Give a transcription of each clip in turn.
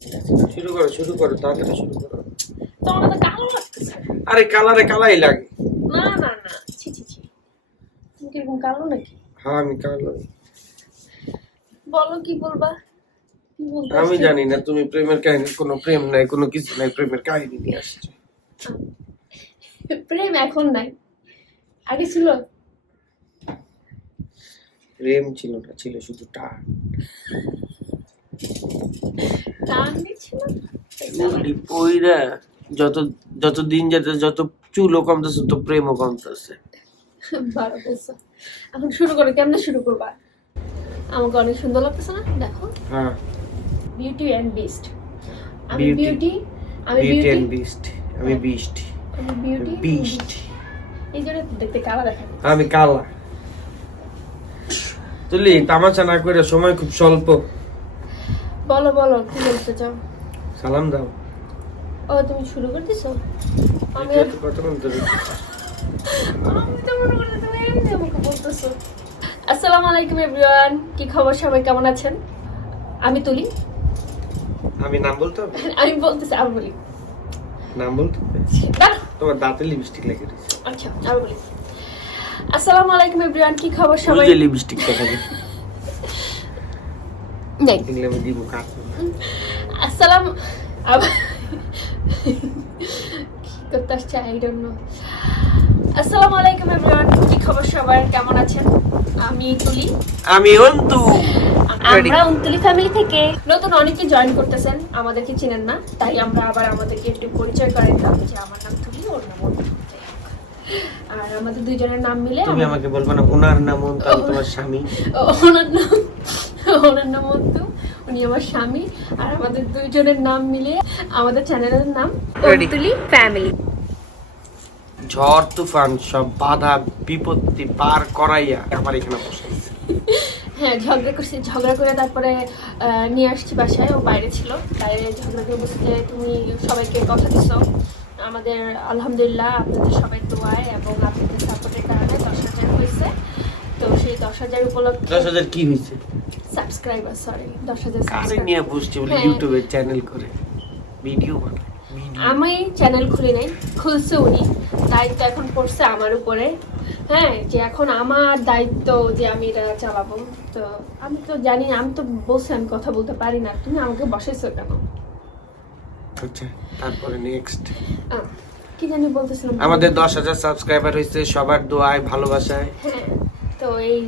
শুরু করো তাড়াতাড়ি শুরু করো। তোমার তো কালো লাগতেছে। আরে কালারে কালাই লাগে। না না না, ছি ছি ছি, তুমি কি এরকম কালো নাকি? হ্যাঁ আমি কালো। বলো কি বলবা? কি বলতে আমি আসছো? জানি না তুমি প্রেমের কাহিনী, কোনো প্রেম নাই, কোনো কিছু নাই, প্রেমের কাহিনী নিয়ে আসছো। প্রেম এখন নাই, আগে ছিল। প্রেম ছিল না, ছিল শুধু টান। টান ছিল। চুলি পইরা যত যত দিন যেতে যত চুলও কমতেছে তো প্রেমও কমতেছে। 12 বছর। এখন শুরু করো, কেমনে শুরু করবা? আমাকে অনেক সুন্দর লাগতেছে না? দেখো, হ্যাঁ বিউটি এন্ড বিস্ট। আমি Beauty. বিউটি, আমি বিউটি বিউটি, এন্ড বিস্ট, আমি বিস্ট। আমি বিউটি বিস্ট। এই জন্য তো দেখতে কালা দেখা। আমি কালা। তুলি তামাশা না করে, সময় খুব স্বল্প। বলো বলো, কি বলতে চাও? সালাম দাও। ও তুমি শুরু করতেছো? আমি এটা তো কতক্ষণ ধরে? আমি তো মনে করতে তুমি এমনি আমাকে বলতেছো। আসসালামু আলাইকুম এভরিওয়ান, কি খবর, সবাই কেমন আছেন? আমি তুলি। আমি নাম বলতে হবে? আমি বলতেছি, আমি বলি। নাম বলতে হবে? দাঁড়াও। তোমার দাঁতে লিপস্টিক লেগে রয়েছে। আচ্ছা, আমি বলি। আসসালামু আলাইকুম এভরিওয়ান, কি খবর সবাই? বুঝে লিপস্টিক দেখা যায়। নেই। দেখলে আমি দিব কাট। আসসালাম আবার কি করতে আসছে, আই ডোন্ট নো। আসসালামু আলাইকুম এভরিওয়ান, কি খবর সবার, কেমন আছেন? আমি তুলি। আমি অন্তু। আমরা অন্তুলি ফ্যামিলি থেকে নতুন অনেকে জয়েন করতেছেন, আমাদেরকে চিনেন না, তাই আমরা আবার আমাদেরকে একটু পরিচয় করাই দিলাম যে আমার নাম তুলি, ওর নাম অন্তু। আর আমাদের দুইজনের নাম মিলে তুমি আমাকে বলবো না ওনার নাম অন্তু, আমি তোমার স্বামী। ওনার নাম অন্তু, উনি আমার স্বামী, আর আমাদের দুইজনের নাম মিলে আমাদের চ্যানেলের নাম অন্তুলি ফ্যামিলি। ঝড় তুফান সব বাধা বিপত্তি পার করাইয়া আমার এখানে বসাইছে। হ্যাঁ, ঝগড়া করে তারপরে নিয়ে আসছি বাসায়, ও বাইরে ছিল, বাইরে ঝগড়া করে বলছে যে তুমি সবাইকে কথা দিছো। আমাদের আলহামদুলিল্লাহ আপনাদের সবাই দোয়ায় এবং আপনাদের সাপোর্টের কারণে 10,000 হয়েছে। তো সেই 10,000 উপলক্ষে 10,000 কি হয়েছে? সাবস্ক্রাইবার, সরি 10,000 কারে সাবস্ক্রাইবার। নিয়ে বসছি বলে হ্যাঁ। ইউটিউবে চ্যানেল করে ভিডিও বানায়। আমি চ্যানেল খুলি নাই, খুলছে উনি, দায়িত্ব এখন পড়ছে আমার উপরে। হ্যাঁ, যে এখন আমার দায়িত্ব যে আমি এটা চালাবো। তো আমি তো জানি না, আমি তো বলছি আমি কথা বলতে পারি না, তুমি আমাকে বসাইছো কেন? আচ্ছা তারপরে নেক্সট কি জানি বলতেছিলাম। আমাদের 10,000 সাবস্ক্রাইবার হয়েছে সবার দোয়ায় ভালোবাসায়। হ্যাঁ, তো এই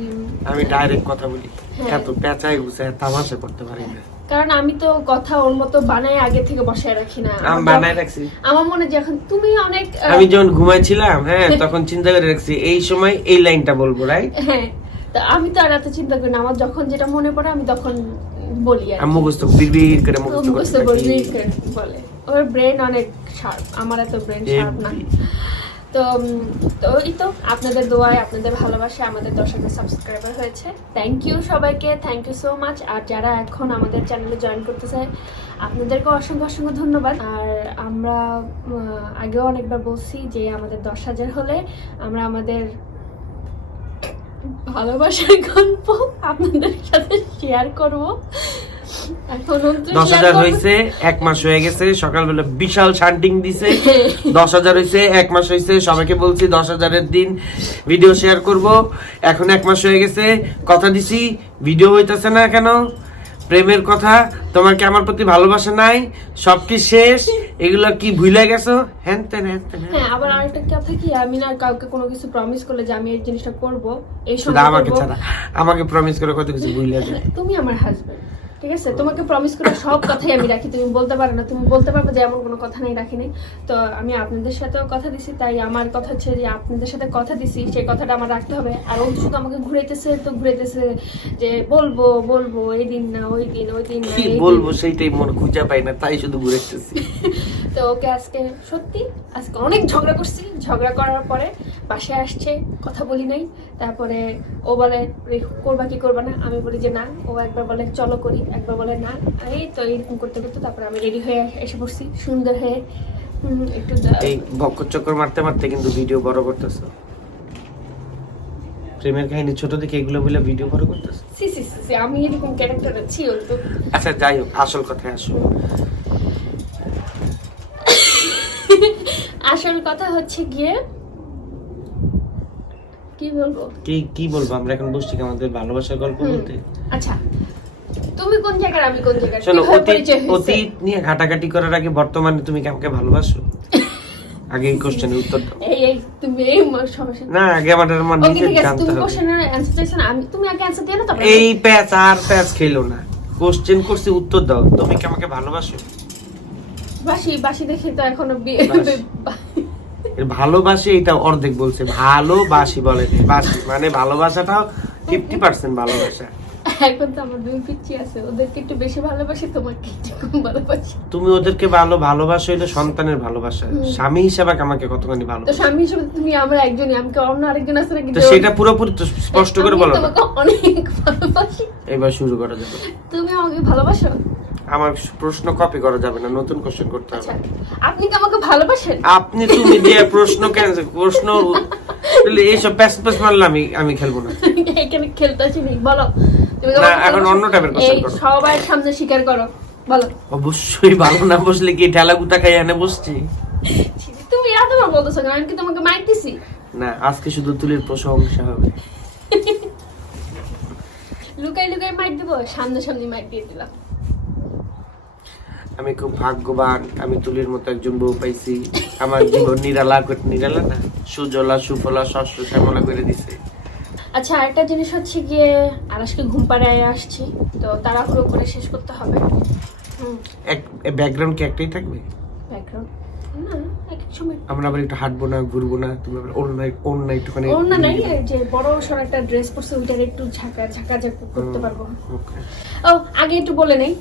আমি ডাইরেক্ট কথা বলি, হ্যাঁ। এত পেঁচাই গুছায় তামাশা করতে পারি না। কারণ আমি তো কথা ওর মতো বানায় আগে থেকে বসায় রাখি না। আমি বানাই রাখছি। আমার মনে যে এখন তুমি অনেক আমি যখন ঘুমাইছিলাম হ্যাঁ তখন চিন্তা করে রাখছি এই সময় এই লাইনটা বলবো, রাইট? হ্যাঁ, তো আমি তো আর এত চিন্তা করি না, আমার যখন যেটা মনে পড়ে আমি তখন বলি আর কি। আমি মুখস্থ বিড়বিড় করে মুখস্থ বুঝতে করতে পারবি থাকি। বলে ওর ব্রেন অনেক শার্প, আমার এত ব্রেন শার্প না। তো তো এই তো আপনাদের দোয়ায় আপনাদের ভালোবাসায় আমাদের 10,000 সাবস্ক্রাইবার হয়েছে। থ্যাংক ইউ সবাইকে, থ্যাংক ইউ সো মাচ। আর যারা এখন আমাদের চ্যানেলে জয়েন করতে চায় আপনাদেরকে অসংখ্য অসংখ্য ধন্যবাদ। আর আমরা আগেও অনেকবার বলছি যে আমাদের 10,000 হলে আমরা আমাদের ভালোবাসার গল্প আপনাদের সাথে শেয়ার করব। এখন 10,000 হয়েছে, 1 মাস হয়ে গেছে, সকালবেলা বিশাল শান্টিং দিছে। 10,000 হয়েছে, 1 মাস হয়েছে, সবাইকে বলছি 10,000-এর দিন ভিডিও শেয়ার করব। এখন 1 মাস হয়ে গেছে, কথা দিছি, ভিডিও হইতাছে না কেন? প্রেমের কথা, তোমার কি আমার প্রতি ভালোবাসা নাই? সব কি শেষ? এগুলো কি ভুলে গেছো? হ্যাঁ আবার আরেকটা কথা কি, আমি না কাউকে কোনো কিছু প্রমিস করলে যে আমি এই জিনিসটা করব, এই শুধু সময় আমাকে করব। ছাড়া আমাকে প্রমিস করে কত কিছু ভুলে যায়। তুমি আমার হাজবেন্ড, ঠিক আছে? তোমাকে প্রমিস করে সব কথাই আমি রাখি, তুমি বলতে পারো না, তুমি বলতে পারবে যে এমন কোনো কথা নাই রাখি নাই। তো আমি আপনাদের সাথেও কথা দিছি, তাই আমার কথা হচ্ছে যে আপনাদের সাথে কথা দিছি সেই কথাটা আমার রাখতে হবে। আর ও শুধু আমাকে ঘুরাইতেছে যে বলবো বলবো, এই দিন না ওই দিন, ওই দিন না কি এই দিন। বলবো সেইটাই মন খুঁজে পাই না, তাই শুধু ঘুরেতেছি। তো ওকে আজকে সত্যি আজকে অনেক ঝগড়া করছি, ঝগড়া করার পরে বাসায় আসছে, কথা বলি নাই। তারপরে ও বলে করবা কি করবা না, আমি বলি যে না। ও একবার বলে চলো করি, একবার বলে না। এই তো এরকম করতে করতে তারপরে আমি রেডি হয়ে এসে পড়ছি সুন্দর হয়ে। একটু এই বক্কর চক্কর মারতে মারতে কিন্তু ভিডিও বড় করতেছো। প্রেমের কাহিনী ছোট থেকে এগুলো বলে ভিডিও করে করতেছ? সি সি সি সি, আমি এরকম ক্যারেক্টার ছিল তো। আচ্ছা যাই হোক, আসল কথায় আসো। আসল কথা হচ্ছে গিয়ে কি বলবো, কি বলবো, আমরা এখন বসছি কি আমাদের ভালোবাসার গল্প বলতে? আচ্ছা তুমি কোন জায়গার আমি কোন জায়গার, শোনো, কিভাবে পরিচয় হয়েছে? অতীত নিয়ে ঘাটাঘাটি করার আগে বর্তমানে তুমি কি আমাকে ভালোবাসো? আগে এই কোশ্চেনের উত্তর দাও। এই তুমি এই সমস্যা না, আগে আমার ওকে নিজে ঠিক আছে, জানতে তুমি হবে। কোশ্চেনের অ্যানসার চাইছো না, তুমি আগে অ্যানসার দিও না, তারপর এই প্যাচ আর প্যাচ খেলো না, কোশ্চেন করছি উত্তর দাও। তুমি কি আমাকে ভালোবাসো? বাসি দেখি তো এখনো এর ভালোবাসি এটা অর্ধেক বলছে, ভালোবাসি বলে নি। বাসি মানে ভালোবাসাটাও 50% ভালোবাসা। এখন তো আমার দুই পিচ্ছি আছে, ওদেরকে একটু বেশি ভালোবাসি, তোমাকে একটু কম ভালোবাসি। তুমি ওদেরকে ভালোবাসো, এটা সন্তানের ভালোবাসা। স্বামী হিসেবে আমাকে কতখানি তো ভালোবাসো? স্বামী হিসেবে তুমি আমরা একজনই, আমাকে অন্য আরেকজন আছে নাকি? তো সেটা পুরোপুরি তো স্পষ্ট করে বলো না। তোমাকে অনেক ভালোবাসি। এবার শুরু করা যাবে। তুমি আমাকে ভালোবাসো? আমার প্রশ্ন কপি করা যাবে না, নতুন কোশ্চেন করতে হবে। আচ্ছা, আপনি কি আমাকে ভালোবাসেন? তুমি দিয়ে প্রশ্ন ক্যান্সেল, প্রশ্ন এইসব প্যাস প্যাস মারলে আমি খেলবো না। এখানে খেলতে আসিনি, বলো তুমি না, এখন অন্য টাইপের কোশ্চেন করো। সবার সামনে স্বীকার করো, বলো। অবশ্যই ভালো না বসলে কি ঠেলা গুতা খাই এনে বসছি? তুমি এতবার বলতেছো না, আমি কি তোমাকে মাইক দিছি? না, আজকে শুধু তুলির প্রশংসা হবে। লুকাই লুকাই মাইক দিব, সামনে সামনে মাইক দিয়ে দিলাম। আমি খুব ভাগ্যবান, আমি তুলির মতো একজন বউ পাইছি। আমার জীবন নিরালা না, সুজলা সুফলা শস্য শ্যামলা করে দিছে। আচ্ছা, আরেকটা জিনিস হচ্ছে গিয়ে আজকে ঘুম পাড়ায় আসছি, তো তাড়াহুড়ো করে শেষ করতে হবে। ব্যাকগ্রাউন্ড কি একটাই থাকবে? ব্যাকগ্রাউন্ড না, এক এক সময় আমরা আবার একটু হাঁটবো না, ঘুরবো না? তুমি আবার অন্য একটুখানি ওর না নাই, যে বড় সর একটা ড্রেস পরছে, ওইটার একটু ঝাঁকা করতে পারবো। ওকে। ও আগে একটু বলে নেই,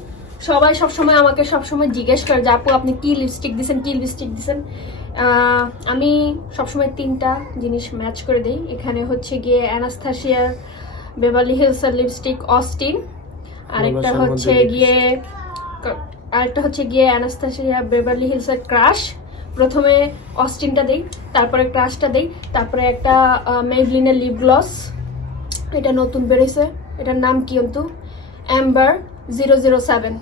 সবাই সবসময় আমাকে সবসময় জিজ্ঞেস করে যে আপু আপনি কি লিপস্টিক দিছেন। আমি সবসময় 3টা জিনিস ম্যাচ করে দিই। এখানে হচ্ছে গিয়ে অ্যানাস্থাসিয়ার বেভারলি হিলসের লিপস্টিক অস্টিন, আরেকটা হচ্ছে গিয়ে অ্যানাস্থাসিয়া বেভারলি হিলসের ক্রাশ। প্রথমে অস্টিনটা দেই, তারপরে ক্রাশটা দেই, তারপরে একটা মেবলিনের লিপ গ্লস, এটা নতুন বেরিয়েছে, এটার নাম কি অন্তু, অ্যাম্বার 007।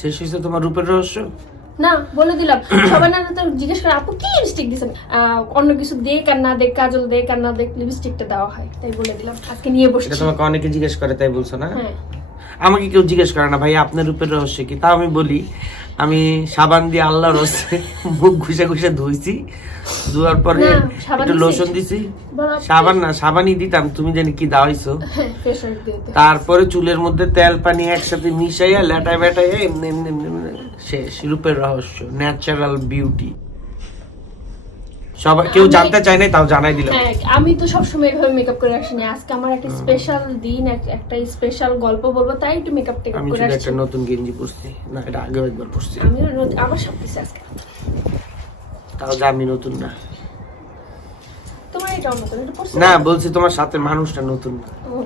শেষ হয়েছে তোমার রূপের রহস্য? না, বলে দিলাম। সবাই না তো জিজ্ঞেস করে আপু কি লিপস্টিক দিছেন, অন্য কিছু দেখ আর না দেখ, কাজল দেখ আর না দেখ, লিপস্টিকটা দেওয়া হয়, তাই বলে দিলাম। আজকে নিয়ে বসছি। এটা তোমাকে অনেকে জিজ্ঞেস করে তাই বলছো না? হ্যাঁ। আমাকে কেউ জিজ্ঞেস করে না ভাই আপনার রূপের রহস্য কি, তাও আমি বলি আমি সাবান দিয়ে আল্লাহর রহস্যে মুখ ঘুষে ধুইছি, ধোয়ার পরে না, সাবান একটু দিছিস? লোশন দিছি। বলো। সাবান না, সাবানই দিতাম, তুমি জানি কি দাওয়াইছো। হ্যাঁ, ফেস ওয়াশ দিয়ে দিতে। তারপরে চুলের মধ্যে তেল পানি একসাথে মিশাইয়া লেটায় বেটাইয়া এমনি শেষ। রূপের রহস্য, ন্যাচারাল বিউটি। সবাই কেউ জানতে চায় না, তাও জানাই দিলাম। হ্যাঁ, আমি তো সবসময় এভাবে মেকআপ করে আসি না, আজকে আমার একটা স্পেশাল দিন, একটা স্পেশাল গল্প বলবো, তাই একটু মেকআপ আমি করে শুধু আসছি। একটা নতুন গেঞ্জি পরছি, না এটা আগেও একবার পরছি, আমি আবার সব কিছু আজকে। তাও যে আমি নতুন না। তোমার এটা নতুন, এটা পরছো না, বলছি তোমার সাথে মানুষটা নতুন না। ও।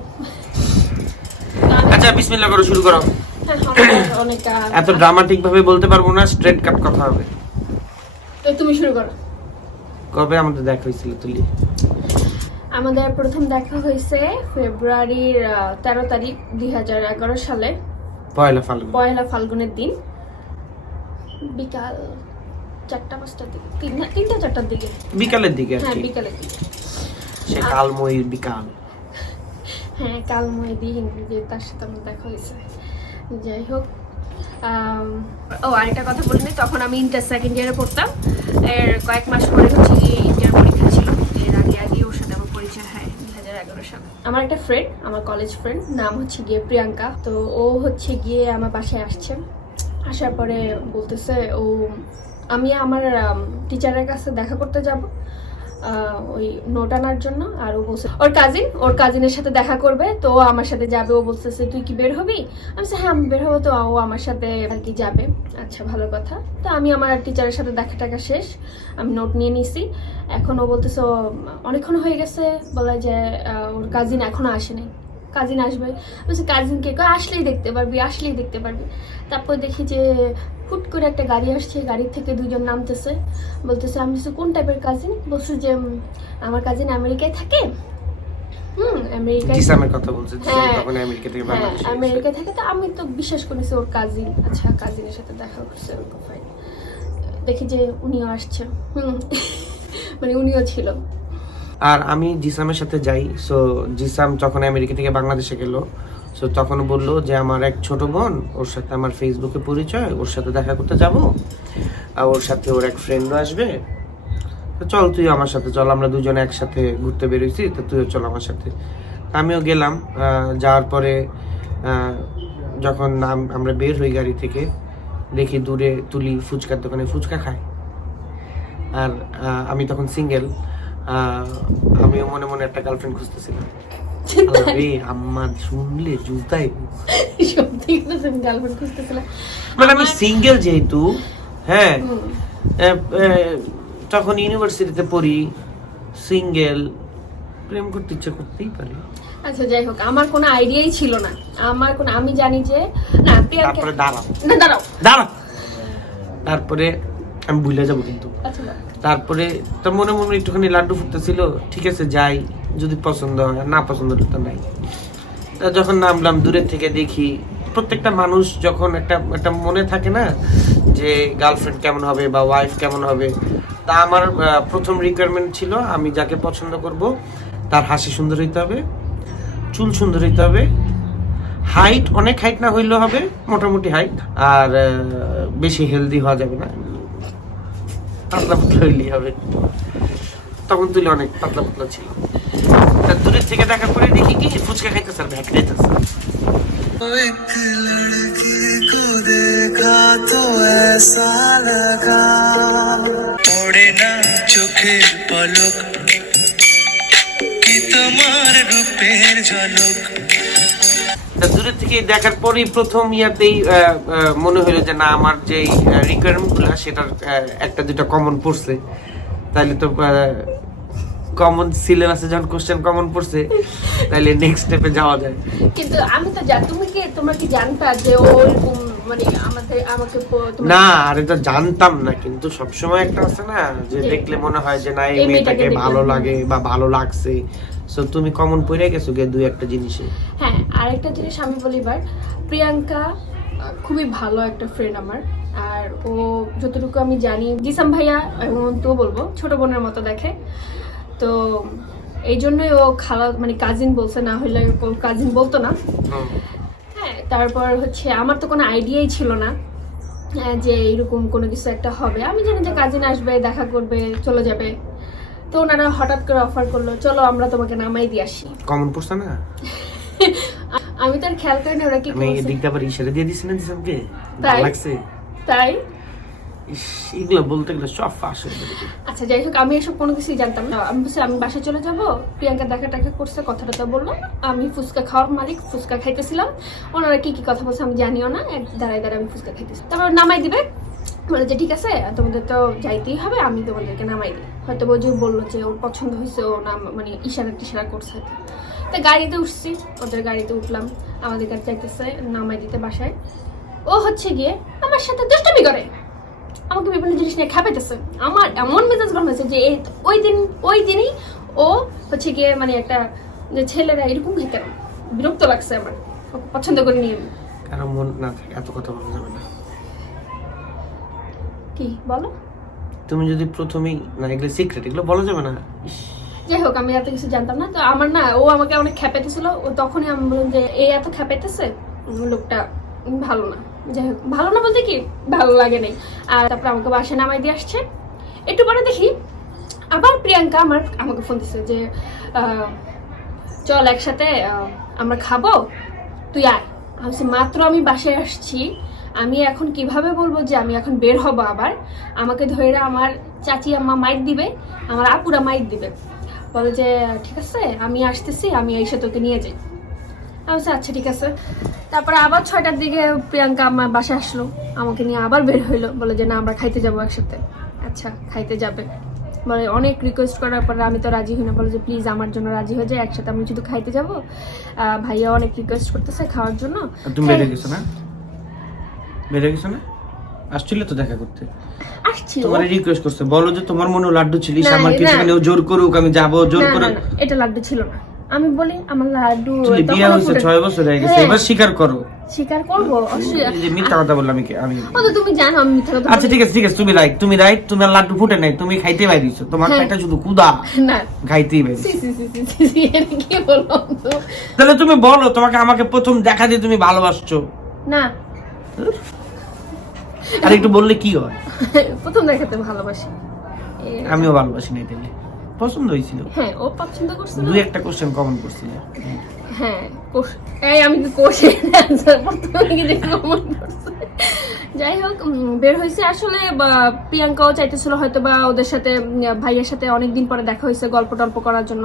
আচ্ছা বিসমিল্লাহ করো, শুরু করো। হ্যাঁ, অনেক এত ড্রামাটিক ভাবে বলতে পারবো না, স্ট্রেট কাট কথা হবে। তো তুমি শুরু করো। কবে আমাদের দেখা হয়েছিল তুলি? আমাদের প্রথম দেখা হয়েছে ফেব্রুয়ারির 13 তারিখ 2011 সালে, পয়লা ফাল্গুনের দিন, বিকাল 4টা-5টার দিকে, 3টা-4টার দিকে, বিকালের দিকে আর হ্যাঁ কি। বিকালের দিকে। সে কালময়ীর বিকাল। হ্যাঁ, কালময় দিন যে তার সাথে আমার দেখা হয়েছে। যাই হোক, আরেকটা কথা বলি নি, তখন আমি ইন্টার সেকেন্ড ইয়ারে পড়তাম। এর কয়েক মাস পরে হচ্ছে কি ইন্টার পরীক্ষা ছিল, এর আগে ওর সাথে আমার পরিচয় হয় 2011 সালে। আমার একটা ফ্রেন্ড, আমার কলেজ ফ্রেন্ড, নাম হচ্ছে গিয়ে প্রিয়াঙ্কা। তো ও হচ্ছে গিয়ে আমার বাসায় আসছে, আসার পরে বলতেছে আমি আমার টিচারের কাছে দেখা করতে যাব, ওই নোট আনার জন্য। আর ও বলছে ওর কাজিনের সাথে দেখা করবে, তো ও আমার সাথে যাবে। ও বলতেছে তুই কি বের হবি? আমি বলছি হ্যাঁ আমি বের হবো। তো ও আমার সাথে আর কি যাবে। আচ্ছা, ভালো কথা। তো আমি আমার টিচারের সাথে দেখা টাকা শেষ, আমি নোট নিয়ে নিছি। এখন ও বলতেছে অনেকক্ষণ হয়ে গেছে, বলে যে ওর কাজিন এখনো আসেনি, কাজিন আসবে। বলছে কাজিনকে আসলেই দেখতে পারবি। তারপর দেখি যে হুট করে একটা গাড়ি আসছে, গাড়ির থেকে 2জন নামতেছে, বলতেছে আমি কোন টাইপের কাজিন? বলছে যে আমার কাজিন আমেরিকায় থাকে, আমেরিকায়। জিসামের কথা বলছে, জিসাম হ্যাঁ, তখন আমেরিকা থেকে হ্যাঁ, বাংলাদেশে গেছে। আমেরিকা থেকে। তো আমি তো বিশ্বাস করেছি ওর কাজিন, আচ্ছা কাজিনের সাথে দেখা করছে ওরকম ফাইন। দেখি যে উনিও আসছে, মানে উনিও ছিল। আর আমি জিসামের সাথে যাই, সো জিসাম যখন আমেরিকা থেকে বাংলাদেশে গেল, সো তখন বললো যে আমার এক ছোট বোন, ওর সাথে আমার ফেসবুকে পরিচয়, ওর সাথে দেখা করতে যাব, আর ওর সাথে ওর এক ফ্রেন্ডও আসবে, তো চল তুই আমার সাথে চল, আমরা দুজনে একসাথে ঘুরতে বেরোইছি, তো তুইও চল আমার সাথে। আমিও গেলাম। যাওয়ার পরে যখন আমরা বের হই গাড়ি থেকে, দেখি দূরে তুলি ফুচকার দোকানে ফুচকা খায়। আর আমি তখন সিঙ্গেল, আমিও মনে মনে একটা গার্লফ্রেন্ড খুঁজতেছিলাম। আরে আম্মা শুনলে জুতাই, সত্যি তুমি গার্লফ্রেন্ড খুঁজতেছিলে? মানে আমি সিঙ্গেল যেহেতু, হ্যাঁ, তখন ইউনিভার্সিটিতে পড়ি, সিঙ্গেল, প্রেম করতে ইচ্ছা করতেই পারে। আচ্ছা যাই হোক, আমার কোনো আইডিয়াই ছিল না, আমি জানি যে না প্রিয়াঙ্কা। তারপরে দাঁড়াও না দাঁড়াও দাঁড়াও, তারপরে আমি ভুলে যাবো কিন্তু। আচ্ছা না। তারপরে তো মনে মনে একটুখানি লাড্ডু ফুটতেছিল, ঠিক আছে যাই, যদি পছন্দ হয়, না পছন্দ হলে তো নাই। তা যখন নামলাম, দূরের থেকে দেখি প্রত্যেকটা মানুষ যখন একটা মনে থাকে না যে গার্লফ্রেন্ড কেমন হবে বা ওয়াইফ কেমন হবে, তা আমার প্রথম রিকোয়ারমেন্ট ছিল আমি যাকে পছন্দ করব তার হাসি সুন্দর হইতে হবে, চুল সুন্দর হইতে হবে, হাইট অনেক হাইট না হইলেও হবে, মোটামুটি হাইট, আর বেশি হেলদি হওয়া যাবে না, পাতলা পাতলা হইলেই হবে। তখন তুলে অনেক পাতলা পাতলা ছিল। তার দূরের থেকে দেখার পরে দেখি কি ফুচকা খাইতেছে আর ভ্যাক খাইতেছে। एक लड़की को देखा तो ऐसा लगा पड़े ना चोखेर पलक कि তোমার রূপের ঝলক। দূরের থেকে দেখার পরেই প্রথম ইয়াতেই মনে হলো যে না, আমার যে রিকোয়ারমেন্ট গুলা সেটার একটা দুটা কমন পড়ছে, তাহলে তো কমন সিলেবাসে যখন কোশ্চেন কমন পড়ছে, তাহলে নেক্সট স্টেপে যাওয়া যায়। কিন্তু আমি তো তোমরা কি জানতা যে ও এরকম মানে আমাকে না, আরে তো জানতাম না, কিন্তু সবসময় একটা আছে না যে দেখলে মনে হয় যে না এই মেয়েটাকে ভালো লাগে বা ভালো লাগছে, সো তুমি কমন পড়ে গেছো গে দুই একটা জিনিসে। হ্যাঁ, আরেকটা জিনিস আমি বলিবার, প্রিয়াঙ্কা খুবই ভালো একটা ফ্রেন্ড আমার। আর ও যতটুকু আমি জানি, জিসাম ভাইয়া এবং তো বলবো ছোট বোনের মতো দেখে, তো এই জন্যই ও খালা মানে কাজিন বলছে, না হলে কাজিন বলতো না। হ্যাঁ, তারপর হচ্ছে আমার তো কোনো আইডিয়াই ছিল না যে এরকম কোনো কিছু একটা হবে। আমি জানি যে কাজিন আসবে, দেখা করবে, চলে যাবে। তো ওনারা হঠাৎ করে অফার করলো, চলো আমরা তোমাকে নামাই দিয়ে আসি। কমন পড়ছে না, আমি তো আর খেয়াল করি না ওরা কি আমি করছে। দিকটা আবার ইশারা দিয়ে দিছি না জিসামকে, তাই? ভালো লাগছে। তাই এগুলো বলতে গেলে সব ফাঁস হয়ে যাবে। আচ্ছা যাই হোক, আমি এসব কোনো কিছুই জানতাম না। আমি বলছি আমি বাসায় চলে যাব, প্রিয়াঙ্কা দেখা টাকা করছে, কথাটা তো বললো। আমি ফুচকা খাওয়ার মালিক, ফুচকা খাইতেছিলাম, ওনারা কি কি কথা বলছে আমি জানিও না, এক দাঁড়ায় দাঁড়ায় আমি ফুচকা খাইতেছি। তারপর নামাই দিবে, বলে যে ঠিক আছে তোমাদের তো যাইতেই হবে, আমি তোমাদেরকে নামাই দিই। হয়তো ওই যে বললো যে ওর পছন্দ হয়েছে, ও নাম মানে ইশারা টিশারা করছে। তা গাড়িতে উঠছি, ওদের গাড়িতে উঠলাম, আমাদের কাছে যাইতেছে নামাই দিতে বাসায়। ও হচ্ছে গিয়ে আমার সাথে দুষ্টামি করে, আমাকে বিভিন্ন জিনিস নিয়ে খাপাইতেছে। আমার এমন মেজাজ গরম হয়েছে যে ওই দিনই ও হচ্ছে গিয়ে মানে একটা যে ছেলেরা এরকম হয় কেন, বিরক্ত লাগছে আমার, ওকে পছন্দ করে নিয়ে। কারো মন না থাকে এত কথা বলা যাবে না। কি বলো? তুমি যদি প্রথমেই না, এগুলো সিক্রেট, এগুলো বলা যাবে না। যাই হোক, আমি এত কিছু জানতাম না। তো আমার না, ও আমাকে অনেক খেপাইতেছিল। ও তখনই আমি বললাম যে এই এত খেপাইতেছে, লোকটা ভালো না। যাই হোক, ভালো না বলতে কি, ভালো লাগে নাই। আর তারপর আমাকে বাসায় নামাই দিয়ে আসছে। একটু পরে দেখি আবার প্রিয়াঙ্কা আমাকে ফোন দিচ্ছে যে চল একসাথে আমরা খাবো, তুই আয়। আমি মাত্র আমি বাসায় আসছি, আমি এখন কিভাবে বলবো যে আমি এখন বের হবো? আবার আমাকে ধরে আমার চাচি আম্মা মাইক দিবে, আমার আপুরা মাইক দিবে, বলে যে ঠিক আছে আমি আসতেছি, আমি এসে তোকে নিয়ে যাই। আমি বলছি আচ্ছা ঠিক আছে। তারপরে আবার 6টার দিকে প্রিয়াঙ্কা আমার বাসায় আসলো, আমাকে নিয়ে আবার বের হইলো, বলে যে না আমরা খাইতে যাবো একসাথে। আচ্ছা খাইতে যাবে, বলে অনেক রিকোয়েস্ট করার পরে আমি তো রাজি হই না, বলে যে প্লিজ আমার জন্য রাজি হয়ে যায়, একসাথে আমি শুধু খাইতে যাবো, ভাইয়া অনেক রিকোয়েস্ট করতেছে খাওয়ার জন্য। তুমি বেড়ে গেছো না, বেড়ে গেছো না, আসছিলে তো দেখা করতে, আসছিল তোমার রিকোয়েস্ট করছে, বলো যে তোমার মনে লাড্ডু ছিল, না, আমার কিছু না। মানে ও জোর করুক, আমি যাব জোর না, করে। না, না, এটা লাড্ডু ছিল না। আমি বলি আমার লাড্ডু তুই বিয়ে হয়েছে 6 বছর হয়ে গেছে, এবার স্বীকার করো। স্বীকার করবো এই যে মিথ্যা কথা বললাম আমি ও তো তুমি জানো আমি মিথ্যা কথা আচ্ছা ঠিক আছে তুমি রাইট, তুমি আর লাড্ডু ফুটে নাই, তুমি খাইতে বাইরিছো, তোমার পেটে শুধু কুদা না খাইতেই বাইরিছো। সি সি সি সি সি এটা কি বললাম তো? তাহলে তুমি বলো তোমাকে আমাকে প্রথম দেখা দিয়ে তুমি ভালোবাসছো না আর একটু বললে কি হয়? প্রথম দেখাতে ভালোবাসি আমিও ভালোবাসি নাই, তাহলে পছন্দ হয়েছিল। হ্যাঁ ও পছন্দ করছে না? দুই একটা কোশ্চেন কমন করছিল। হ্যাঁ এই আমি কি কোশ্চেন অ্যানসার প্রথমে কি যে কমন করছে। যাই হোক বের হয়েছে আসলে প্রিয়াঙ্কাও চাইতেছিল হয়তো বা ওদের সাথে ভাইয়ের সাথে অনেকদিন পরে দেখা হয়েছে গল্প টল্প করার জন্য,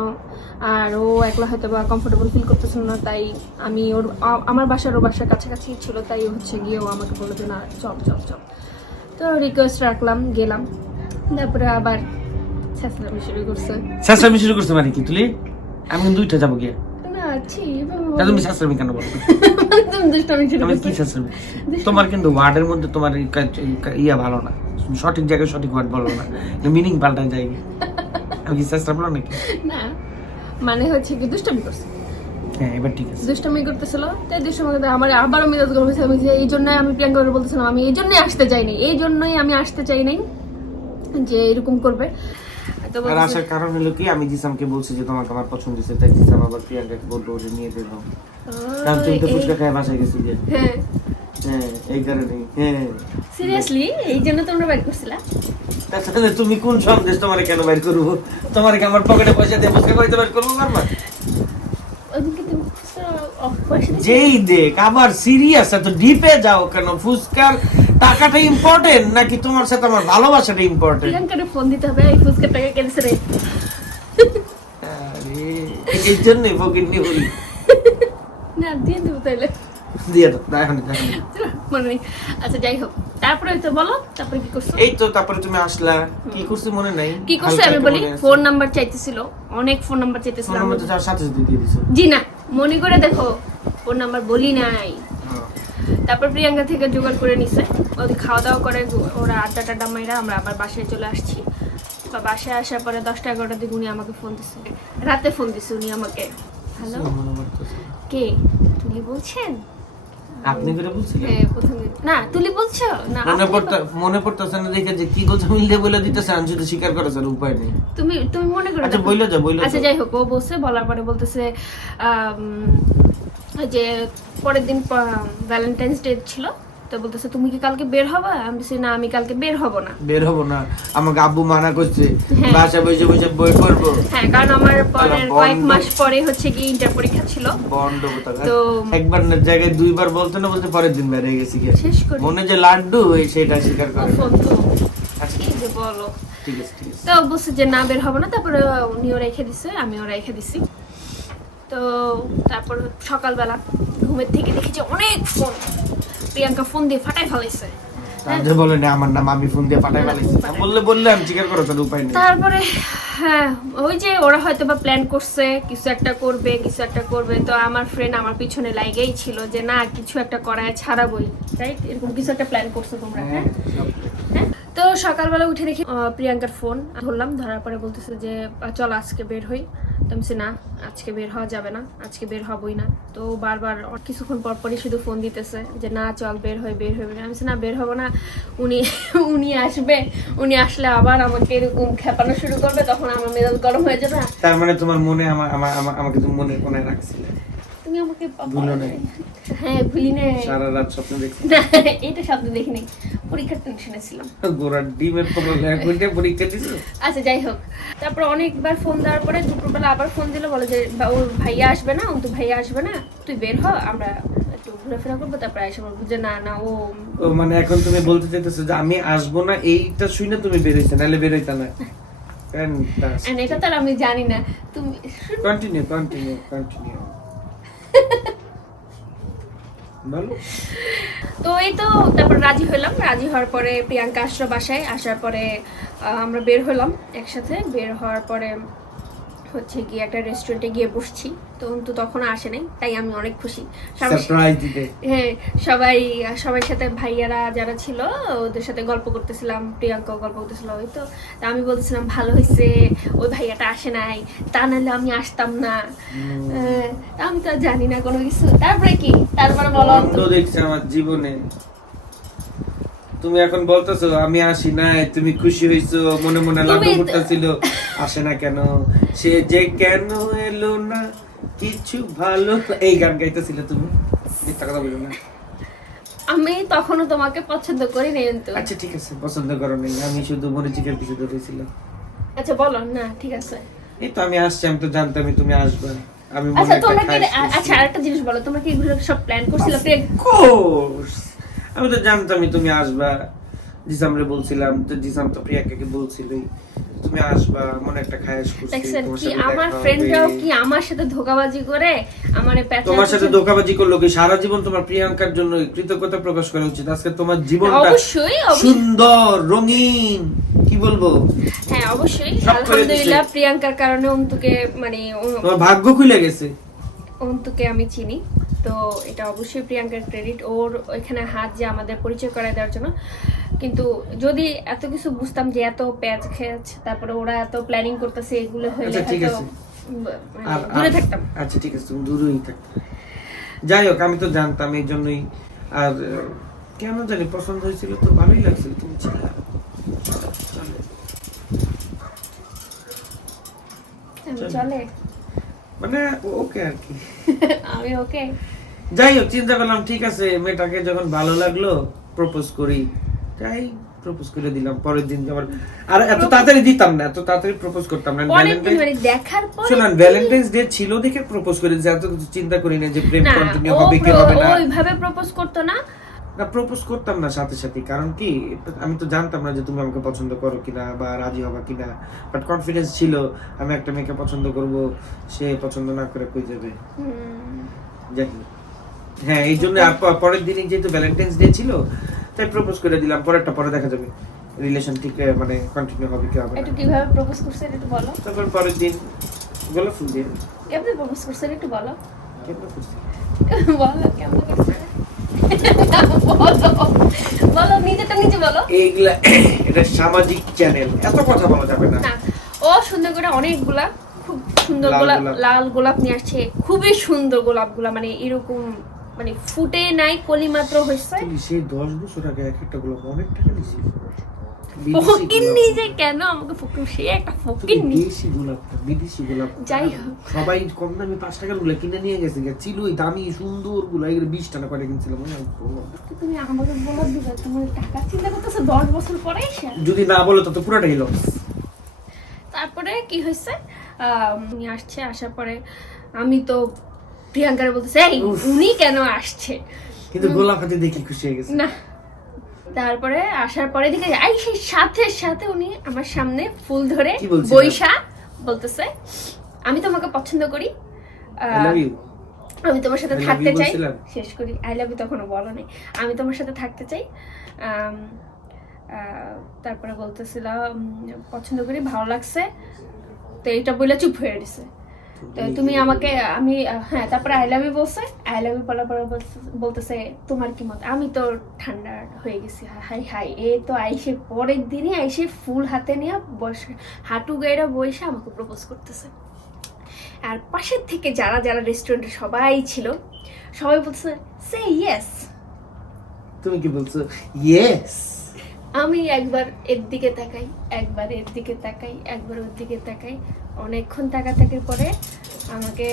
আর ও একলা হয়তো বা কমফোর্টেবল ফিল করতেছিল না, তাই আমি আমার বাসার ওর বাসার কাছাকাছি ছিল, তাই হচ্ছে গিয়েও আমাকে বললো যে না চল চল চল। তো রিকোয়েস্ট রাখলাম, গেলাম, তারপরে আবার ছেঁচড়ামি শুরু করছে। ছেঁচড়ামি শুরু করছে মানে কি তুলি? আমি কিন্তু দুইটা যাবো গিয়ে। না ঠিক তুমি ছেঁচড়ামি কেন বলো? তুমি দুষ্টামি শুরু আমি করছো। কি ছেঁচড়ামি? তোমার কিন্তু ওয়ার্ডের মধ্যে তোমার ইয়া ভালো না, সঠিক জায়গায় সঠিক ওয়ার্ড বলো না, মিনিং পাল্টায় যায়। আমি কি ছেঁচড়া বলো নাকি? না মানে হচ্ছে কি দুষ্টামি করছে। হ্যাঁ এবার ঠিক আছে। দুষ্টামি করতেছিল, তাই দুষ্টামি করতে আমার আবারও মেজাজ গরম হয়েছে। আমি এই জন্যই আমি প্রিয়াঙ্কাকে বলতেছিলাম আমি এই জন্যই আসতে চাই নাই, এই জন্যই আমি আসতে চাই নাই যে এরকম করবে। তো আর আসার কারণ হলো কি, আমি জিসামকে বলছি যে তোমাকে আমার পছন্দ হয়েছে, তাই জিসাম আবার প্রিয়াঙ্কাকে বলবো যে নিয়ে দেবো, কারণ তুমি তো ফুচকা খায় বাসায় গেছি যে। হ্যাঁ হ্যাঁ এই কারণেই। হ্যাঁ সিরিয়াসলি এই জন্য তোমরা বাইর করছিলা? তাহলে তুমি কোন সন্দেশ তোমার কেন বাইর করবো? তোমার কি আমার পকেটে পয়সা দিয়ে ফুচকা খাইতে বাইর করবো বারবার? ওদিকে তুমি পয়সা দিচ্ছ? যেই দেখ আবার সিরিয়াস এত ডিপে যাও কেন? ফুচকার টাকাটা ইম্পর্টেন্ট নাকি তোমার সাথে আমার ভালোবাসাটা ইম্পর্টেন্ট? প্রিয়াঙ্কারে ফোন দিতে হবে, এই ফুচকার টাকা কেটেছে রে। আরে এই জন্যই ফকিরনি বলি। না দিয়ে দেবো তাইলে, দিয়ে দাও, এখন দেখো। মনে নেই। আচ্ছা যাই হোক, তারপরে তো বলো তারপরে কি করছো? এই তো তারপরে তুমি আসলা, কি করছি মনে নাই? কি করছে আমি বলি, ফোন নাম্বার চাইতেছিল, অনেক ফোন নাম্বার চাইতেছিল। ফোন নাম্বার তো যার সাথে সাথে দিয়ে দিছো। জি না মনে করে দেখো ফোন নাম্বার বলি নাই। তারপর প্রিয়াঙ্কা থেকে জোগাড় করে নিছে, ওদের খাওয়া দাওয়া করে ওরা আড্ডা টাড্ডা মাইরা আমরা আবার বাসায় চলে আসছি। বা বাসায় আসার পরে 10টা-11টার দিকে উনি আমাকে ফোন দিছে, রাতে ফোন দিছে উনি আমাকে। হ্যালো কে তুমি বলছেন? আপনি করে বলছিলেন? হ্যাঁ প্রথমে না তুলি বলছো না মনে পড়তেছে না দেখে যে কি কথা মিলে বলে দিতেছে, আমি শুধু স্বীকার করার আর উপায় নেই। তুমি তুমি মনে করো। আচ্ছা বইলো যাও বইলো। আচ্ছা যাই হোক ও বলছে, বলার পরে বলতেছে যে পরের দিন ভ্যালেন্টাইন্স ডে ছিল, তো বলতেছে তুমি কি কালকে বের হবে? আমি বলছি না আমি কালকে বের হব না। বের হব না? আমাকে আব্বু মানা করছে হ্যাঁ। বাসা বসে বসে বই পড়বো। হ্যাঁ কারণ আমার পরের কয়েক মাস পরে হচ্ছে কি ইন্টার পরীক্ষা ছিল। বন্ধ কোথাকার। তো একবার না জায়গায় দুইবার বলতে না বলতে পরের দিন বের হয়ে গেছি কি শেষ করি মনে যে লাড্ডু ওই সেটা স্বীকার করে। ফোন তো আচ্ছা কি যে বলো। ঠিক আছে ঠিক আছে। তো বলছে যে না বের হবে না, তারপরে উনিও রেখে দিছে আমিও রেখে দিছি। তো তারপর সকালবেলা ঘুমের থেকে দেখি যে অনেক ফোন, প্রিয়াঙ্কা ফোন দিয়ে ফাটাই ফেলাইছে। তাহলে বলে না আমার নাম, আমি ফোন দিয়ে পাঠাই ফেলাইছি। বললে আমি স্বীকার করার তার উপায় নেই। তারপরে হ্যাঁ ওই যে ওরা হয়তো বা প্ল্যান করছে কিছু একটা করবে কিছু একটা করবে, তো আমার ফ্রেন্ড আমার পিছনে লাগেই ছিল যে না কিছু একটা করায় ছাড়াবই, রাইট? এরকম কিছু একটা প্ল্যান করছো তোমরা। হ্যাঁ হ্যাঁ। তো সকালবেলা উঠে দেখি প্রিয়াঙ্কার ফোন ধরলাম, ধরার পরে বলতেছে যে চল আজকে বের হই। তো আমি বলছি না আজকে বের হওয়া যাবে না, আজকে বের হবই না। তো বারবার কিছুক্ষণ পর পরই শুধু ফোন দিতেছে যে না চল বের হই বের হই। আমি বলছি না বের হবো না, উনি আসবে, উনি আসলে আবার আমাকে এরকম খেপানো শুরু করবে, তখন আমার মেজাজ গরম হয়ে যাবে। তার মানে তোমার মনে আমাকে তুমি মনে কোনায় রাখছিলে? তুমি আমাকে ভুলো নাই? হ্যাঁ ভুলি নাই। সারা রাত স্বপ্ন দেখছি না এটা শব্দ দেখিনি, পরীক্ষার টেনশনে ছিলাম। গোড়ার ডিমের পরীক্ষা দিছো? আচ্ছা যাই হোক, তারপর অনেকবার ফোন দেওয়ার পরে দুপুরবেলা আবার ফোন দিল, বলে যে ওর ভাইয়া আসবে না, তো ভাইয়া আসবে না, তুই বের হ আমরা একটু ঘোরাফেরা করবো। তারপরে এসে বলবো যে না না ও মানে এখন তুমি বলতে চাইতেছো যে আমি আসবো না, এইটা শুনে তুমি বেরোইছো, নাহলে বেরোইতা না। এটা তো আর আমি জানি না। তুমি কন্টিনিউ বলো। তো এই তো তারপর রাজি হলাম, রাজি হওয়ার পরে প্রিয়াঙ্কা আসলো বাসায়, আসার পরে আমরা বের হলাম একসাথে। বের হওয়ার পরে হচ্ছে গিয়ে একটা রেস্টুরেন্টে গিয়ে বসছি, তো অন্তু তখনও আসে নাই, তাই আমি অনেক খুশি। সবাই- সারপ্রাইজ দিতে। হ্যাঁ, সবার সাথে ভাইয়ারা যারা ছিল ওদের সাথে গল্প করতেছিলাম, প্রিয়াঙ্কাও গল্প করতেছিল। ওই তো তা আমি বলতেছিলাম ভালো হয়েছে ওই ভাইয়াটা আসে নাই, তা নাহলে আমি আসতাম না। তা আমি তো আর জানি না কোনো কিছু। তারপরে বলো অন্ধ দেখছি আমার জীবনে। তুমি এখন বলতেছো আমি আসি নাই, তুমি খুশি হইছো, মনে মনে লাড্ডু ফুটতেছিল, আসে না কেন, সে যে কেন এলো না, কিছু ভালো, এই গান গাইতেছিলে তুমি, মিথ্যা কথা বলো না। আমি তখনও তোমাকে পছন্দ করি নাই কিন্তু। আচ্ছা ঠিক আছে, পছন্দ করো নাই, আমি শুধু মরিচিকের পিছু ধরেছিলাম। আচ্ছা বলো না, ঠিক আছে। এই তো আমি আসছি, আমি তো জানতামই তুমি আসবে। আমি মনে আচ্ছা একটা তোমরা কি খায়েশ করছি। আচ্ছা আরেকটা জিনিস বলো, তোমরা কি এগুলো সব প্ল্যান করছিলে? কোর্স আমি তো জানতামই তুমি আসবা, ডিসেম্বরে বলছিলাম তো, ডিসেম্বর তো প্রিয়াকে বলছিলই তুমি আসবা, মনে একটা খায়েশ করছি দেখছেন তোমার কি সাথে আমার দেখা ফ্রেন্ডরাও হবে। কি আমার সাথে ধোঁকাবাজি করে আমারে প্যাচ তোমার সাথে ধোঁকাবাজি করলো কি? সারা জীবন তোমার প্রিয়াঙ্কার জন্য কৃতজ্ঞতা প্রকাশ করা উচিত। আজকে তোমার জীবনটা অবশ্যই সুন্দর রঙিন, কি বলবো, হ্যাঁ অবশ্যই সব করে আলহামদুলিল্লাহ দিছে। প্রিয়াঙ্কার কারণে অন্তুকে মানে তোমার ভাগ্য খুলে গেছে। অন্তুকে আমি চিনি, তো এটা অবশ্যই প্রিয়াঙ্কার ক্রেডিট, ওর ওইখানে হাত যে আমাদের পরিচয় করায় দেওয়ার জন্য। কিন্তু যদি এত কিছু বুঝতাম যে এত প্যাচ খেয়েছ, তারপরে ওরা এত প্ল্যানিং করতেছে, এগুলো হইলে আচ্ছা, ঠিক হয়তো আছে। মানে দূরে থাকতাম। আচ্ছা ঠিক আছে, তুমি দূরেই থাকতে। যাই হোক, আমি তো জানতাম এই জন্যই। আর কেন জানি পছন্দ হয়েছিল, তো ভালোই লাগছিল তুমি ছিলে। চলে মানে ওকে আর কি। আমি ওকে। যাই হোক, চিন্তা করলাম ঠিক আছে, মেয়েটাকে যখন ভালো লাগলো প্রপোজ করি, তাই প্রপোজ করে দিলাম। পরের দিন যেমন, আর এত তাড়াতাড়ি দিতাম না, এত তাড়াতাড়ি প্রপোজ করতাম না। পরের দিন মানে দেখার পর শুনুন, ভ্যালেন্টাইন্স ডে ছিল দেখে প্রপোজ করে দিয়েছি, এত কিছু চিন্তা করি না যে প্রেম না কন্টিনিউ হবে কি হবে না। ওইভাবে প্রপোজ করতো না। না, প্রপোজ করতাম না সাথে সাথে, কারণ কি আমি তো জানতাম না যে তুমি আমাকে পছন্দ করো কিনা বা রাজি হবা কিনা, বাট কনফিডেন্স ছিল আমি একটা মেয়েকে পছন্দ করব, সে পছন্দ না করে কই যাবে। যাই হোক, হ্যাঁ এই জন্য পরের দিনই যেহেতু ভ্যালেন্টাইন্স ডে ছিল, তাই প্রপোজ করে দিলাম। পরেরটা পরে দেখা যাবে, রিলেশন ঠিক মানে কন্টিনিউ হবে কি হবে না। একটু কিভাবে প্রপোজ করছেন একটু বলো। তারপর পরের দিন গোলাপ ফুল দিয়ে কেমনে প্রপোজ করছেন একটু বলো। কেমন করছি? বলো কেমনে করছেন বলো নিজেটা নিজে বলো। এইগুলা এটা সামাজিক চ্যানেল, এত কথা বলা যাবে না। না, ও সুন্দর করে অনেকগুলা খুব সুন্দর লাল গোলাপ, গোলাপ। লাল গোলাপ নিয়ে আসছে, খুবই সুন্দর গোলাপগুলা, মানে এরকম মানে ফুটে নাই, কলি মাত্র হয়েছে। তুমি সেই 10 বছর আগে এক একটা গোলাপ অনেক টাকা দিছি। ফকির নিজে কেন আমাকে ফকির, সে একটা ফকির নি। দেশি গোলাপ না, বিদেশি গোলাপ। যাই হোক। সবাই কম দামি 5 টাকার গুলা কিনে নিয়ে গেছে, চিলই দামি সুন্দর গুলা, এগুলো 20 টাকা করে কিনছিলাম। তুমি আমাকে গোলাপ দিবে, তোমার টাকা চিন্তা করতেছো 10 বছর পরে এসে। যদি না বলো তো পুরোটাই লস। তারপরে কি হয়েছে, উনি আসছে, আসার পরে আমি তো প্রিয়াঙ্কারে বলতেছে এই উনি কেন আসছে, কিন্তু গোলাপ হাতে দেখি খুশি হয়ে গেছে। না। তারপরে আসার পরে দেখে আই সেই সাথে সাথে উনি আমার সামনে ফুল ধরে কি বলছিলেন? বৈশা বলতেছে আমি তোমাকে পছন্দ করি, I love you। আমি তোমার সাথে I love থাকতে you চাই। বলছিলাম? শেষ করি, আই লাভ ইউ তখনও বলো নাই, আমি তোমার সাথে থাকতে চাই। তারপরে বলতেছিলাম পছন্দ করি, ভালো লাগছে, তো এটা বলে চুপ হয়ে গেছে। তো তুমি আমাকে আমি হ্যাঁ, তারপরে আই লাভ ইউ বলছে, আই লাভ ইউ বলার পরে বলতেছে তোমার কি মত। আমি তো ঠান্ডা হয়ে গেছি, হাই হাই, এ তো আইসে পরের দিনই আইসে ফুল হাতে নিয়ে বসে হাঁটু গাইরা বসে আমাকে প্রপোজ করতেছে। আর পাশের থেকে যারা যারা রেস্টুরেন্টে সবাই ছিল, সবাই বলছে সে ইয়েস। তুমি কি বলছো? ইয়েস। আমি একবার এর দিকে তাকাই, একবার এর দিকে তাকাই, একবার ওর দিকে তাকাই। অনেকক্ষণ তাকাতাকির পরে আমাকে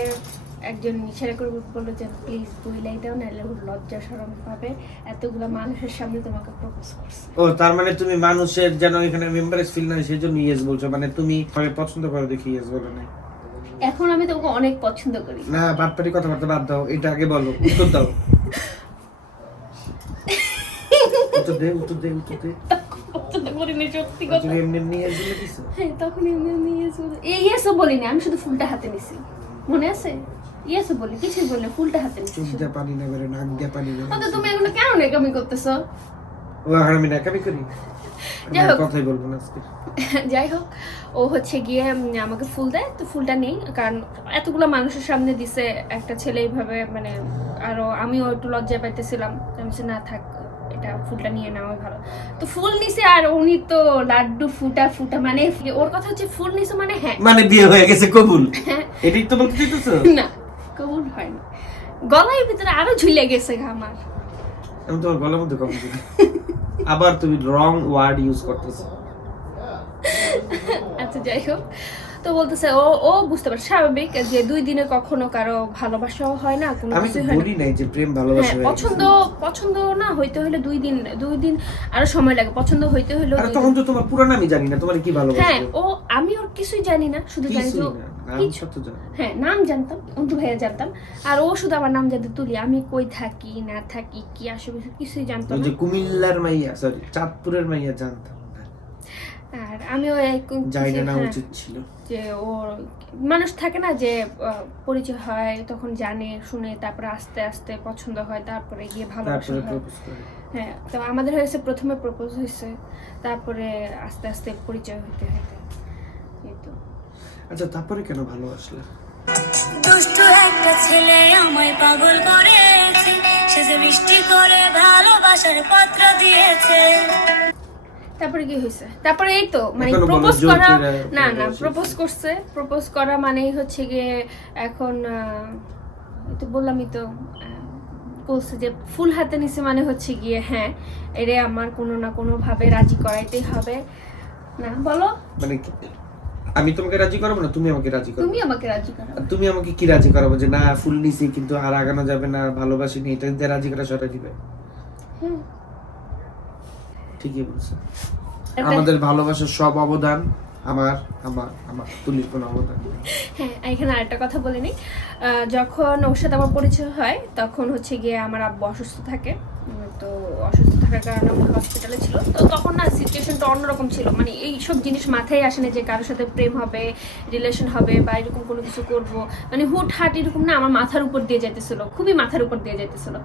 একজন ইশারা করে বললো যে প্লিজ বুইলাই দাও, নাহলে ওর লজ্জা শরম পাবে, এতগুলো মানুষের সামনে তোমাকে প্রপোজ করছে। ও তার মানে তুমি মানুষের যেন এখানে মেম্বারস ফিল না, সেজন্য ইয়েস বলছো। মানে তুমি আমাকে পছন্দ করো দেখি ইয়েস বলো না। এখন আমি তোমাকে অনেক পছন্দ করি। না, বাটপারি কথাবার্তা বাদ দাও, এটা আগে বলো, উত্তর দাও। উত্তর দে, উত্তর দে, উত্তর দে। পছন্দ করিনি সত্যি কথা। তুমি এমনি এমনি ইয়েস বলে দিছো? হ্যাঁ, তখন এমনি ইয়েসও বলিনি, আমি শুধু ফুলটা হাতে নিছি, মনে আছে? ইয়েসও বলি, কিছুই বললে ফুলটা হাতে নিছি। চোখ দিয়ে পানি না বেরো, নাক দিয়ে পানি বেরো। তো তুমি এগুলো কেন নেকামি করতেছো? ও এখন আমি নাকামি করি, যাই আমি হোক। কথাই বলবো না আজকে। যাই হোক, ও হচ্ছে গিয়ে আমাকে ফুল দেয়, তো ফুলটা নেই, কারণ এতগুলো মানুষের সামনে দিছে একটা ছেলে এইভাবে, মানে আরো আমিও একটু লজ্জা পাইতেছিলাম। আমি বলছি না থাক, এটা ফুলটা নিয়ে নেওয়াই ভালো। তো ফুল নিছে, আর উনি তো লাড্ডু ফুটা ফুটা, মানে ওর কথা হচ্ছে ফুল নিছে মানে হ্যাঁ মানে বিয়ে হয়ে গেছে, কবুল, এটাই তো বলতে চাইতেছো? না কবুল হয়নি, গলার ভিতরে আরো ঝুলে গেছে আমার। আমি তোমার গলার মধ্যে কবুল দিই। আবার তুমি রং ওয়ার্ড ইউজ করতেছো। আচ্ছা যাই হোক, তো বলতেছে ও ও বুঝতে পারছে, স্বাভাবিক যে 2 দিনে কখনো কারো ভালোবাসাও হয় না, কোনো আমি তো কিছুই হয় না। বলি নাই যে প্রেম ভালোবাসা হ্যাঁ, হয়ে গেছে। পছন্দ না হইতে হলে 2 দিন আরো সময় লাগে, পছন্দ হইতে হলে আরে তখন তো তোমার পুরো নামই জানি না, তোমার কি ভালোবাসা? হ্যাঁ, ও আমি ওর কিছুই জানি না, শুধু জানি যে কিছু তো জানি। হ্যাঁ নাম জানতাম, অন্তু ভাইয়া জানতাম, আর ও শুধু আমার নাম জানতে তুলি, আমি কই থাকি না থাকি কি আশেপাশে কিছুই জানতাম ওই না। যে কুমিল্লার মাইয়া, সরি চাঁদপুরের মাইয়া জানতাম না। আর আমিও জানি না, হ্যাঁ, উচিত ছিল। যে ওর মানুষ থাকে না যে পরিচয় হয় তখন জানে শুনে, তারপরে আস্তে আস্তে পছন্দ হয়, তারপরে গিয়ে ভালোবাসা তারপরে হয়। প্রপোজ করে। হ্যাঁ, তো আমাদের হয়েছে প্রথমে প্রপোজ হয়েছে, তারপরে আস্তে আস্তে পরিচয় হইতে হইতে এই তো। আচ্ছা তারপরে কেন ভালোবাসলে? দুষ্টু একটা ছেলে আমায় পাগল করেছে, সে যে মিষ্টি করে ভালোবাসার পত্র দিয়েছে। তারপরে কি হয়েছে? তারপরে এই তো মানে এখনো বলো প্রপোজ জোর করা, করে না ভালোবাসি। প্রপোজ করছে, প্রপোজ করা মানেই হচ্ছে গিয়ে এখন এই তো বললামই তো, বলছে যে ফুল হাতে নিছে মানে হচ্ছে গিয়ে হ্যাঁ এরে আমার কোনো না কোনো ভাবে রাজি করাইতেই হবে। না বলো, মানে কি? আমি তোমাকে রাজি করাবো না, তুমি আমাকে রাজি করো। তুমি আমাকে রাজি করো। তুমি আমাকে কি রাজি করাবো যে না ফুল নিছি কিন্তু আর আগানো যাবে না, ভালোবাসিনি, এটা দিয়ে রাজি করা সরা দিবে? হুম, ঠিকই বলছো। একটা- আমাদের ভালোবাসার সব অবদান আমার আমার আমার তুলির কোনো অবদান নেই। হ্যাঁ, এখানে আরেকটা কথা বলে নিই। যখন ওর সাথে আমার পরিচয় হয় তখন হচ্ছে গিয়ে আমার আব্বু অসুস্থ থাকে। তো অসুস্থ থাকার কারণে আমি হসপিটালে ছিল। তো তখন না সিচুয়েশনটা অন্যরকম ছিল, মানে এইসব জিনিস মাথায় আসে না যে কারোর সাথে প্রেম হবে, রিলেশন হবে বা এরকম কোনো কিছু করব, মানে হুটহাট এরকম না, আমার মাথার উপর দিয়ে যেতেছিল, খুবই মাথার উপর দিয়ে যেতেছিল।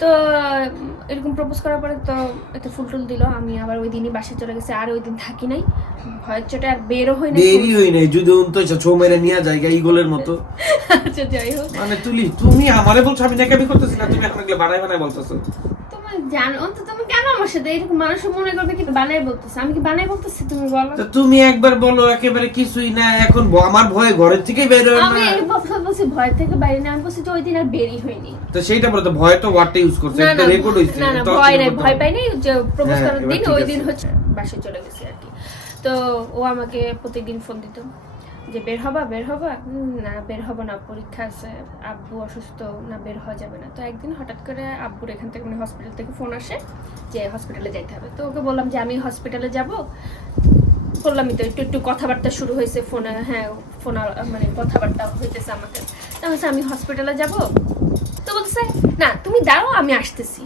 তো এরকম প্রপোজ করার পরে তো একটা ফুল টুল দিল, আমি আবার ওই দিনই বাসায় চলে গেছি, আর ওই দিন থাকি নাই, ভয়ের চোটে আর বেরো হয় না। দেরি হই নাই, যদি অন্ত ছো মেরে নিয়ে যায় ইগলের মতো। আচ্ছা যাই হোক, মানে তুলি তুমি আমারে বলছো আমি নাকামি করতেছি না, তুমি এখন এগুলো বানাই বানাই বলতেছো। তোমার জানো তো, তুমি কেন আমার সাথে এরকম, মানুষ মনে করবে কি বানাই বলতেছে, আমি কি বানাই বলতেছি? তুমি বলো। তো তুমি একবার বলো একেবারে কিছুই না, এখন আমার ভয়ে ঘরের থেকেই বের হয় আমি না। এই বলছি ভয় থেকে বাইরে না, আমি বলছি যে ওই দিন আর বেরি হয়নি। তো সেইটা বলো তো, ভয় তো ওয়ার্ডটা ইউজ করছে, না একটা না রেকর্ড হইছে। না না, তো ভয় নাই, কি করতে ভয় হবে? পাইনি, যে প্রপোজ হ্যাঁ, করার এবার দিন ঠিক ওই আছে। দিন হচ্ছে বাসায় চলে গেছি আর কি। তো ও আমাকে প্রত্যেকদিন ফোন দিত যে বের হবা না বের হব না, পরীক্ষা আছে, আব্বু অসুস্থ, না বের হওয়া যাবে না। তো একদিন হঠাৎ করে আব্বুর এখান থেকে মানে হসপিটাল থেকে ফোন আসে যে হসপিটালে যাইতে হবে। তো ওকে বললাম যে আমি হসপিটালে যাব, বললামই তো, একটু কথাবার্তা শুরু হয়েছে ফোনে, হ্যাঁ ফোন মানে কথাবার্তা হইতেছে আমাকে। তা হচ্ছে আমি হসপিটালে যাব, তো বলছে না তুমি দাঁড়াও আমি আসতেছি।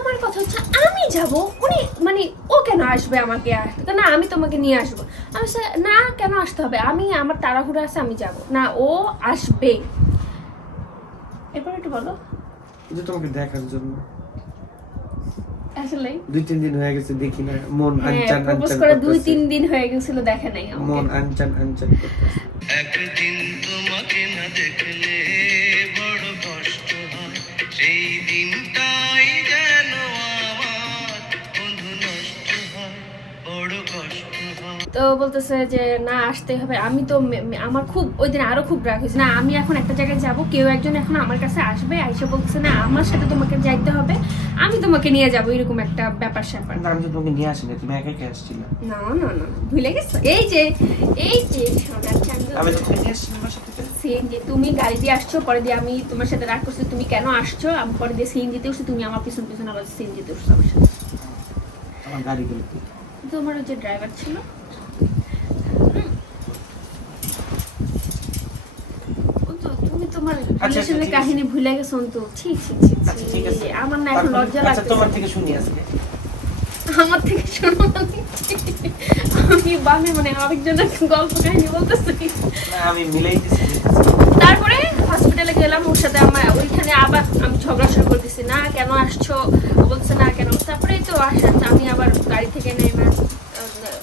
আমার কথা হচ্ছে আমি যাব, উনি মানে ও কেন আসবে আমাকে আসতে, না আমি তোমাকে নিয়ে আসবো। আমি বলছি, না কেন আসতে হবে, আমি আমার তাড়াহুড়ো আছে আমি যাব না, ও আসবে। এরপর একটু বলো। এই যে তোমাকে দেখার জন্য আসলে 2-3 দিন হয়ে গেছে দেখি না, মন হ্যাঁ, আনচান প্রপোজ আনচান করে করতেছে। 2-3 দিন হয়ে গেছিল, দেখে নাই মন আমাকে। আনচান আনচান করতেছে। একদিন তোমাকে না দেখলে বড় কষ্ট হয়, সেই দিনটাই যেন আমার বন্ধু নষ্ট হয়, বড় কষ্ট হয়। তো বলতেছে যে না আসতে হবে। আমি তো আমার খুব ওই দিন আরো খুব রাগ হয়েছে, না আমি এখন একটা জায়গায় যাব, কেউ একজন এখন আমার কাছে আসবে, আইসা বলতেছে না আমার সাথে তোমাকে যাইতে হবে, আমি তোমাকে নিয়ে যাব, এরকম একটা ব্যাপার স্যাপার। কিন্তু আমি তো তোমাকে নিয়ে আসিনি, তুমি একা একা আসছিলে। না না না, ভুলে গেছো? এই যে সোনার চাঁদ, আমি তো তোমাকে নিয়ে আসছিলাম বাসা থেকে। সিএনজি তুমি গাড়ি দিয়ে আসছো, পরে দিয়ে আমি তোমার সাথে রাগ করছি, তুমি কেন আসছো, আমি পরে দিয়ে সিএনজিতে উঠছি, তুমি আমার পিছন পিছন আবার সিএনজিতে উঠছো আমার সাথে। আমার গাড়ি গেল কি? তোমার ওই যে ড্রাইভার ছিল, তুমি তোমার আচ্ছা, রিলেশনের ঠিক আছে। কাহিনী ভুলে গেছো তো। ছি ছি ছি ছি। আচ্ছা ঠিক আছে, আমার না এখন লজ্জা আচ্ছা লাগছে। তোমার থেকে শুনি আজকে। আমার থেকে শোনো মানে আমি বামে মানে আরেকজনের গল্প কাহিনী বলতেছি। না আমি মিলাই দিছি। তারপরে হসপিটালে হসপিটালে গেলাম ওর সাথে আমার ওইখানে আবার আমি ঝগড়া শুরু করে দিছি, না কেন আসছো, ও বলছে না কেন। তারপরে তো আসার আমি আবার গাড়ি থেকে নেমে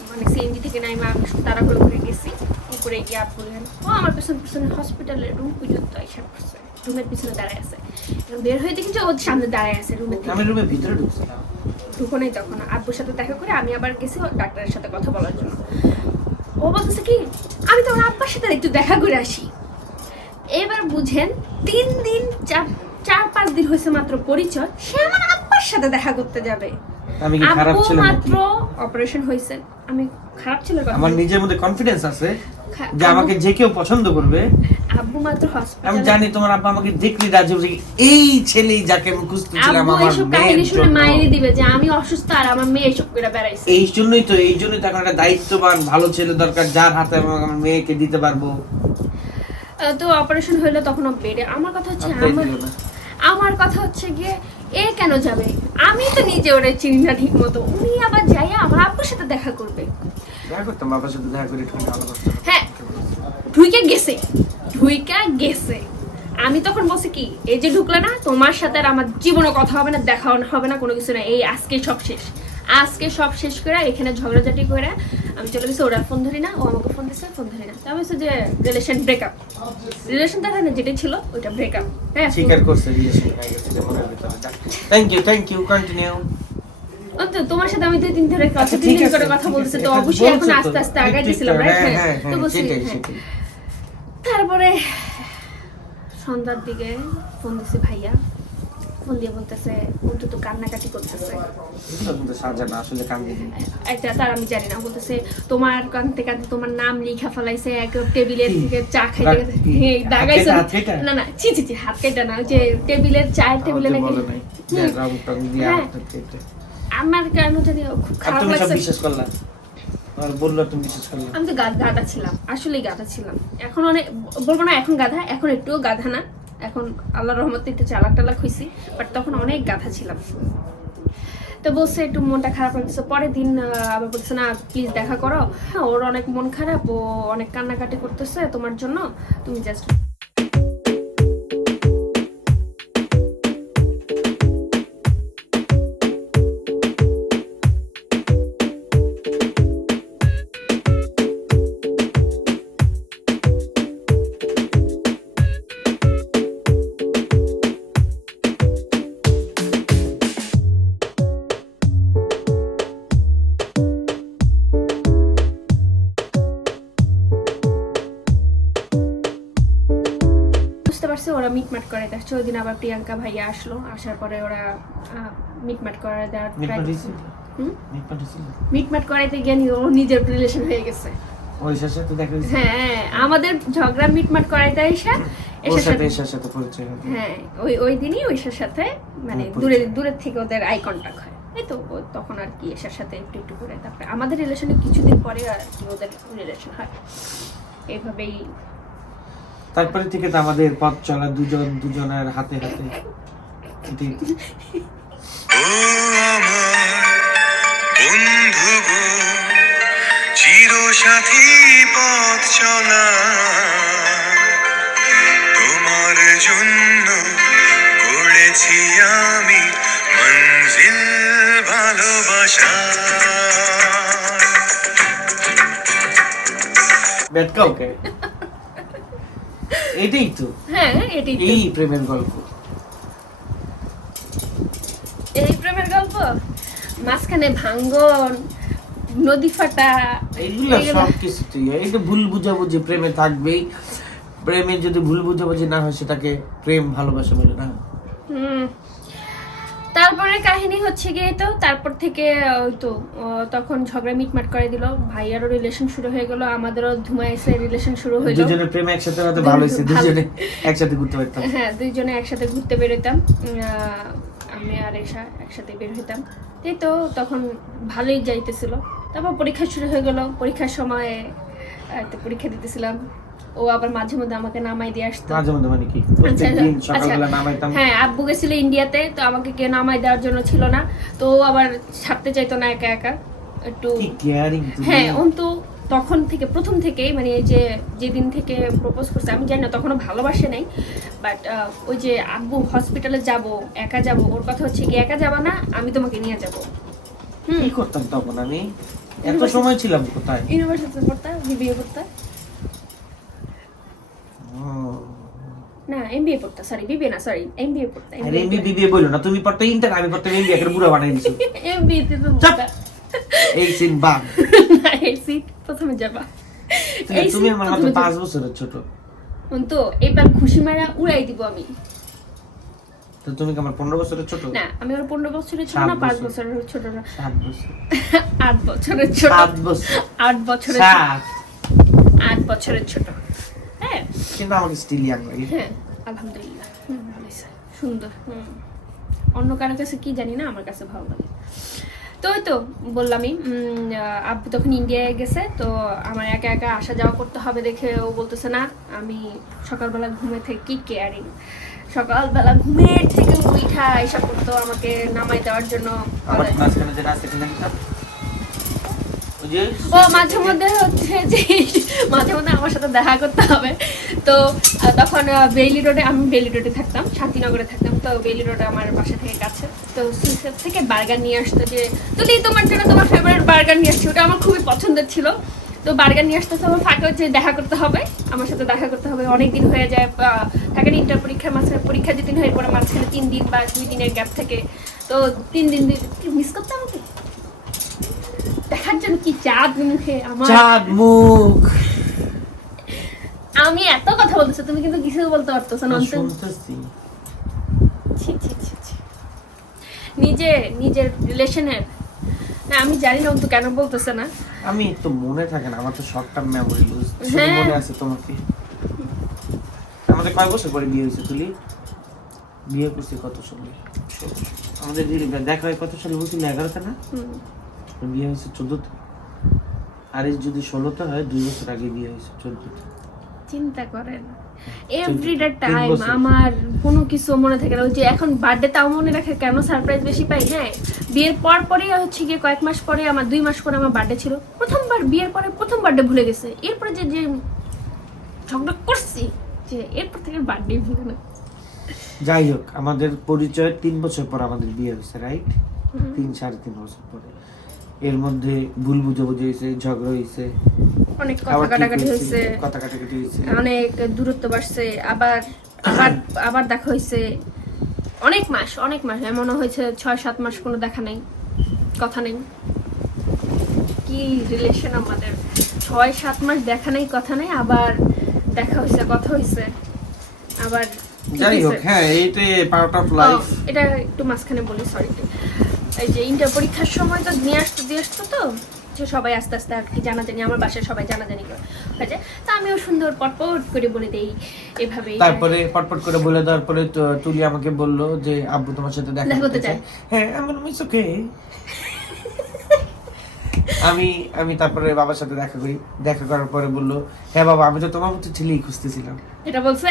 মানে সিএনজি থেকে নেমে আমি তাড়াহুড়ো করে গেছি উপরে গিয়ে বললেন ও আমার পিছনে হসপিটালের রুম পর্যন্ত এসে পড়ছে, রুমের পিছনে দাঁড়ায় আছে। বের হয়ে দেখি যে ওর সামনে দাঁড়ায় আছে রুমের থেকে। আমি রুমের ভিতরে ঢুকছিলাম, ঢুকো নাই তখন, আব্বুর সাথে দেখা করে আমি আবার গেছি ডাক্তারের সাথে কথা বলার জন্য। ও বলতেছে কি আমি তো আমার আব্বার সাথে একটু দেখা করে আসি। এবার বুঝেন 3 দিন 4-5 দিন হয়েছে মাত্র পরিচয়, সে আমার আব্বার সাথে দেখা করতে যাবে। আমি কি খারাপ আব্বু ছিলাম মাত্র নাকি? অপারেশন হয়েছে, আমি খারাপ ছিল আমার নিজের মধ্যে কনফিডেন্স আছে খা- যে আমাকে যে কেউ পছন্দ করবে। আব্বু মাত্র আমি হসপিটালে। জানি তোমার আব্বা আমাকে দেখলে রাজি হবে, এই ছেলেই যাকে আমি খুঁজতেছিলাম আব্বু আমার এসব মেয়ের কাহিনী শুনে জন্য। মায়েরই দিবে যে আমি অসুস্থ আর আমার মেয়ে এসব করে বেড়াইছে। এই জন্যই তো এখন একটা দায়িত্ববান ভালো ছেলে দরকার, যার হাতে আমি আমার মেয়েকে দিতে পারবো। তো অপারেশন হইলো তখন ও বেডে। আমার কথা হচ্ছে আপনাই দিল না। আমার কথা হচ্ছে গিয়ে এ কেন যাবে, আমি তো নিজে ওরে চিনি না ঠিক মতো, উনি আবার যাইয়া আমার আব্বুর সাথে দেখা করবে। দেখা করতাম বাবার সাথে, দেখা করে একটু ভালো করতাম। হ্যাঁ ঢুইকা গেছে। আমি তখন বলছি কি এই যে ঢুকলে না, তোমার সাথে আর আমার জীবনে কথা হবে না, দেখা হবে না, কোনো কিছু না, এই আজকে সব শেষ করে এখানে ঝগড়াঝাটি করে আমি চলে গেছি। ওরা ফোন ধরি না, ও আমাকে ফোন দিচ্ছে, ফোন ধরি না। আমি বলছি যে রিলেশন দেখা না যেটাই ছিল ওইটা ব্রেকআপ। হ্যাঁ স্বীকার করছে রিলেশন হয়ে গেছে যে মনের ভিতরে। Thank you continue. ও তো তোমার সাথে আমি 2-3 ধরে কথা আচ্ছা, 3 ঠিক দিন আছে, করে কথা ঠিক বলতেছে, আছে, তো এটা অবশ্যই এখন বলছো তো। আস্তে আস্তে আগাইতেছিলাম, রাইট? হ্যাঁ, তো বলছি সেটাই, হ্যাঁ। সেটাই। তারপরে সন্ধ্যার দিকে ফোন দিছে ভাইয়া, ফোন দিয়ে বলতেছে অন্তত কান্নাকাটি করতেছে। এগুলো কিন্তু সাজানো, আসলে কান্দি দিই। একটা তার আমি জানি না, বলতেছে তোমার কাঁদতে কাঁদতে তোমার নাম লিখা ফেলাইছে এক টেবিলের থেকে চা খাইতে গেছে, কি? হ্যাঁ, দাগাইছে। হাত কেটে? না না ছি হাত কেটে না, ওই যে টেবিলের চায়ের টেবিলে নাকি। বলে নাই যে রং টং দিয়ে হ্যাঁ। হাত কেটে। আমার কেন জানি খুব আর খারাপ তুমি সব লাগছে। বিশ্বাস করলা? আর বললো তুমি বিশ্বাস করলা? আমি তো গাধা ছিলাম, আসলেই গাধা ছিলাম। এখন অনেক বলবো না এখন গাধা, এখন একটুও গাধা না, এখন আল্লাহর রহমতে একটু চালাক হইছি, বাট তখন অনেক গাধা ছিলাম। তো বলছে একটু মনটা খারাপ লাগছে। পরের দিন আবার বলছে না প্লিজ দেখা করো, হ্যাঁ ওর অনেক মন খারাপ, ও অনেক কান্নাকাটি করতেছে তোমার জন্য, তুমি জাস্ট বুঝতে পারছে ওরা মিটমাট করে আসছে। ওই দিন আবার প্রিয়াঙ্কা ভাইয়া আসলো, আসার পরে ওরা মিটমাট করে দেওয়ার মিটমাট করাইতে গিয়ে ও নিজের রিলেশন হয়ে গেছে। ওই সাথে দেখা হয়েছে? হ্যাঁ আমাদের ঝগড়া মিটমাট করাইতে আইসা ওর সাথে এসার সাথে পরিচয় হয়। হ্যাঁ ওই দিনই ঐশার সাথে মানে দূরের থেকে ওদের আই কন্টাক্ট হয়। এই তো তখন আর কি এসার সাথে একটু করে, তারপরে আমাদের রিলেশনে কিছুদিন পরে আর কি ওদের রিলেশন হয়। এইভাবেই তারপরে থেকে তো আমাদের পথ চলা দুজনের হাতে হাতে। এটাই তো। ও আমার বন্ধু গো, চিরসাথী পথ চলা, তোমার জন্য গড়েছি আমি মঞ্জিল ভালোবাসা। ব্যাটকা ওকে। এটাই তো, হ্যাঁ এটাই তো। এই প্রেমের গল্প। এই প্রেমের গল্প, মাঝখানে ভাঙ্গন, নদী ফাটা, এইগুলো সব কিছুতেই এটা ভুল বুঝাবুঝি প্রেমে থাকবেই। প্রেমে যদি ভুল বুঝাবুঝি না হয় সেটাকে প্রেম ভালোবাসা বলে না। তারপরে কাহিনী হচ্ছে গিয়ে তো তারপর থেকে ওই তো তখন ঝগড়া মিটমাট করে দিল, ভাইয়ারও রিলেশন শুরু হয়ে গেল, আমাদেরও ধুমাইছে রিলেশন শুরু হইলো। দুজনের প্রেম একসাথে হতে ভালো হয়েছে, দুজনে একসাথে ঘুরতে পারতাম। হ্যাঁ দুইজনে একসাথে ঘুরতে বেরোতাম, আমি আর এসা একসাথে বের হইতাম। এই তো তখন ভালোই যাইতেছিল। তারপর পরীক্ষা শুরু হয়ে গেল, পরীক্ষার সময় তো পরীক্ষা দিতেছিলাম, ও আবার মাঝে মধ্যে আমাকে নামাই দিয়ে আসতো। মাঝে মধ্যে মানে কি প্রত্যেকদিন সকালবেলা নামাইতাম। হ্যাঁ আব্বু গেছিল ইন্ডিয়াতে, তো আমাকে কেউ নামাই দেওয়ার জন্য ছিল না, তো ও আবার ছাড়তে চাইতো না একা একা একটু। কি কেয়ারিং তুমি। হ্যাঁ অন্তু তখন থেকে প্রথম থেকেই মানে এই যেদিন থেকে প্রপোজ করছে আমি জানি না তখনও ভালোবাসে নাই, বাট ওই যে আব্বু হসপিটালে যাব একা যাব, ওর কথা হচ্ছে কি একা যাবা না আমি তোমাকে নিয়ে যাব। কি করতাম তখন আমি? এত সময় ছিলাম কোথায়? ইউনিভার্সিটিতে পড়তা, বিবিএ পড়তা, না এমবিএ পড়তা, সরি বিবিএ না, সরি এমবিএ পড়তা। আরে এমবিএ বিবিএ বলো না, তুমি পড়তে ইন্টার, আমি পড়তে এমবিএ, একটা বুড়া বানাই দিছো। এমবিএ তে তো চাপ। এই সিন বাং। না এই সিট প্রথমে যাবা। তুমি আমার হাতে 5 বছরের ছোট। তো এবার খুশি মারা উড়াই দিব আমি। তো তুমি কি আমার 15 বছরের ছোট? না আমি ওর 15 বছরের ছোট না, 5 বছরের ছোট না, 7 বছর। 8 বছরের ছোট। 7 বছর। 8 বছরের 8 বছরের ছোট। হ্যাঁ কিন্তু আমাকে স্টিল ইয়াং লাগে। হ্যাঁ আলহামদুলিল্লাহ, ভালো হয়েছে, সুন্দর। অন্য কারোর কাছে কি জানি না, আমার কাছে ভালো লাগে। তো ওই তো বললামই, আব্বু তখন ইন্ডিয়ায় গেছে, তো আমার একা একা আসা যাওয়া করতে হবে দেখে ও বলতেছে না আমি সকালবেলা ঘুমে থেকে কি কেয়ারিং, সকালবেলা ঘুমের থেকে উঠা এসব করতো আমাকে নামাই দেওয়ার জন্য। আমার মাঝখানে যে রাস্তা কিনে দিতাম ওই যে ও মাঝে মধ্যে হচ্ছে যে মাঝে মধ্যে আমার সাথে দেখা করতে হবে, তো তখন বেইলি রোডে, আমি বেইলি রোডে থাকতাম, শান্তিনগরে থাকতাম, তো বেইলি রোডে আমার বাসা থেকে কাছে, তো সুইসের থেকে বার্গার নিয়ে আসতো, যে তুই তোমার জন্য তোমার ফেভারিট বার্গার নিয়ে আসছি, ওটা আমার খুবই পছন্দের ছিল। তো বার্গার নিয়ে আসতে হবে, ফাঁকে হচ্ছে দেখা করতে হবে, আমার সাথে দেখা করতে হবে, অনেকদিন হয়ে যায়, থাকে ইন্টার পরীক্ষার মাঝখানে, পরীক্ষা যেদিন হয়ে পরে মাঝখানে 3 দিন বা 2 দিনের গ্যাপ থেকে, তো 3 দিন মিস করতে আমাকে দেখার জন্য। কি চাঁদ মুখে আমার, চাঁদ মুখ। আমি এত কথা বলতেছি তুমি কিন্তু কিছু বলতে পারতেছ না। শুনতেছি। ছি ছি ছি ছি। নিজের রিলেশনের না, আমি জানি না অন্তু কেন বলতেছে না। আমি তো মনে থাকে না, আমার তো শর্ট টার্ম মেমোরি লুজ। হ্যাঁ। মনে আছে তোমাকে? আমাদের কয় বছর পরে বিয়ে হয়েছে তুলি? বিয়ে করছি কত সালে? আমাদের দেখা হয় কত সালে বলছি? 11তে না? বিয়ে হয়েছে 14তে। আর যদি 16তে হয় 2 বছর আগে বিয়ে হয়েছে 14তে। চিন্তা করেন এভরিডে টাইম আমার কোনো কিছু মনে থাকে না। ওই যে এখন বার্থডে তাও মনে রাখে কেন, সারপ্রাইজ বেশি পাই। হ্যাঁ বিয়ের পরেই হচ্ছে গিয়ে কয়েক মাস পরে, আমার 2 মাস পরে আমার বার্থডে ছিল, প্রথমবার বিয়ের পরে প্রথম বার্থডে ভুলে গেছে। এরপরে যে ঝগড়া করছি যে এরপর থেকে বার্থডে ভুলে না। যাই হোক, আমাদের পরিচয় 3 বছর পর আমাদের বিয়ে হয়েছে, রাইট? 3-3.5 বছর পরে। এর মধ্যে ভুল বুঝাবুঝি হয়েছে, ঝগড়া হয়েছে, অনেক কথা কাটাকাটি হয়েছে, অনেক দূরত্ব বাড়ছে, আবার দেখা হয়েছে অনেক মাস এমনও হয়েছে 6-7 মাস কোনো দেখা নেই, কথা নেই। কি রিলেশন আমাদের, 6-7 মাস দেখা নেই, কথা নেই, আবার দেখা হয়েছে, কথা হয়েছে, আবার যাই হোক। হ্যাঁ এইটাই পার্ট অফ লাইফ। এটা একটু মাঝখানে বলি, সরি। এই যে ইন্টার পরীক্ষার সময় তো দিয়ে আসতো তো, যে সবাই আস্তে আস্তে আর কি জানাজানি, আমার বাসায় সবাই জানাজানি হয়ে যায়, তা আমিও সুন্দর পটপট করে বলে দেই এভাবে। তারপরে পটপট করে বলে দেওয়ার পরে তুলি আমাকে বললো যে আব্বু তোমার সাথে দেখা করতে চায়। হ্যাঁ আমি বললাম ইটস ওকে। আমি তারপরে বাবার সাথে দেখা করার পরে বললো হ্যাঁ বাবা আমি তো তোমার মতো ছেলেই খুঁজতেছিলাম। এটা বলছে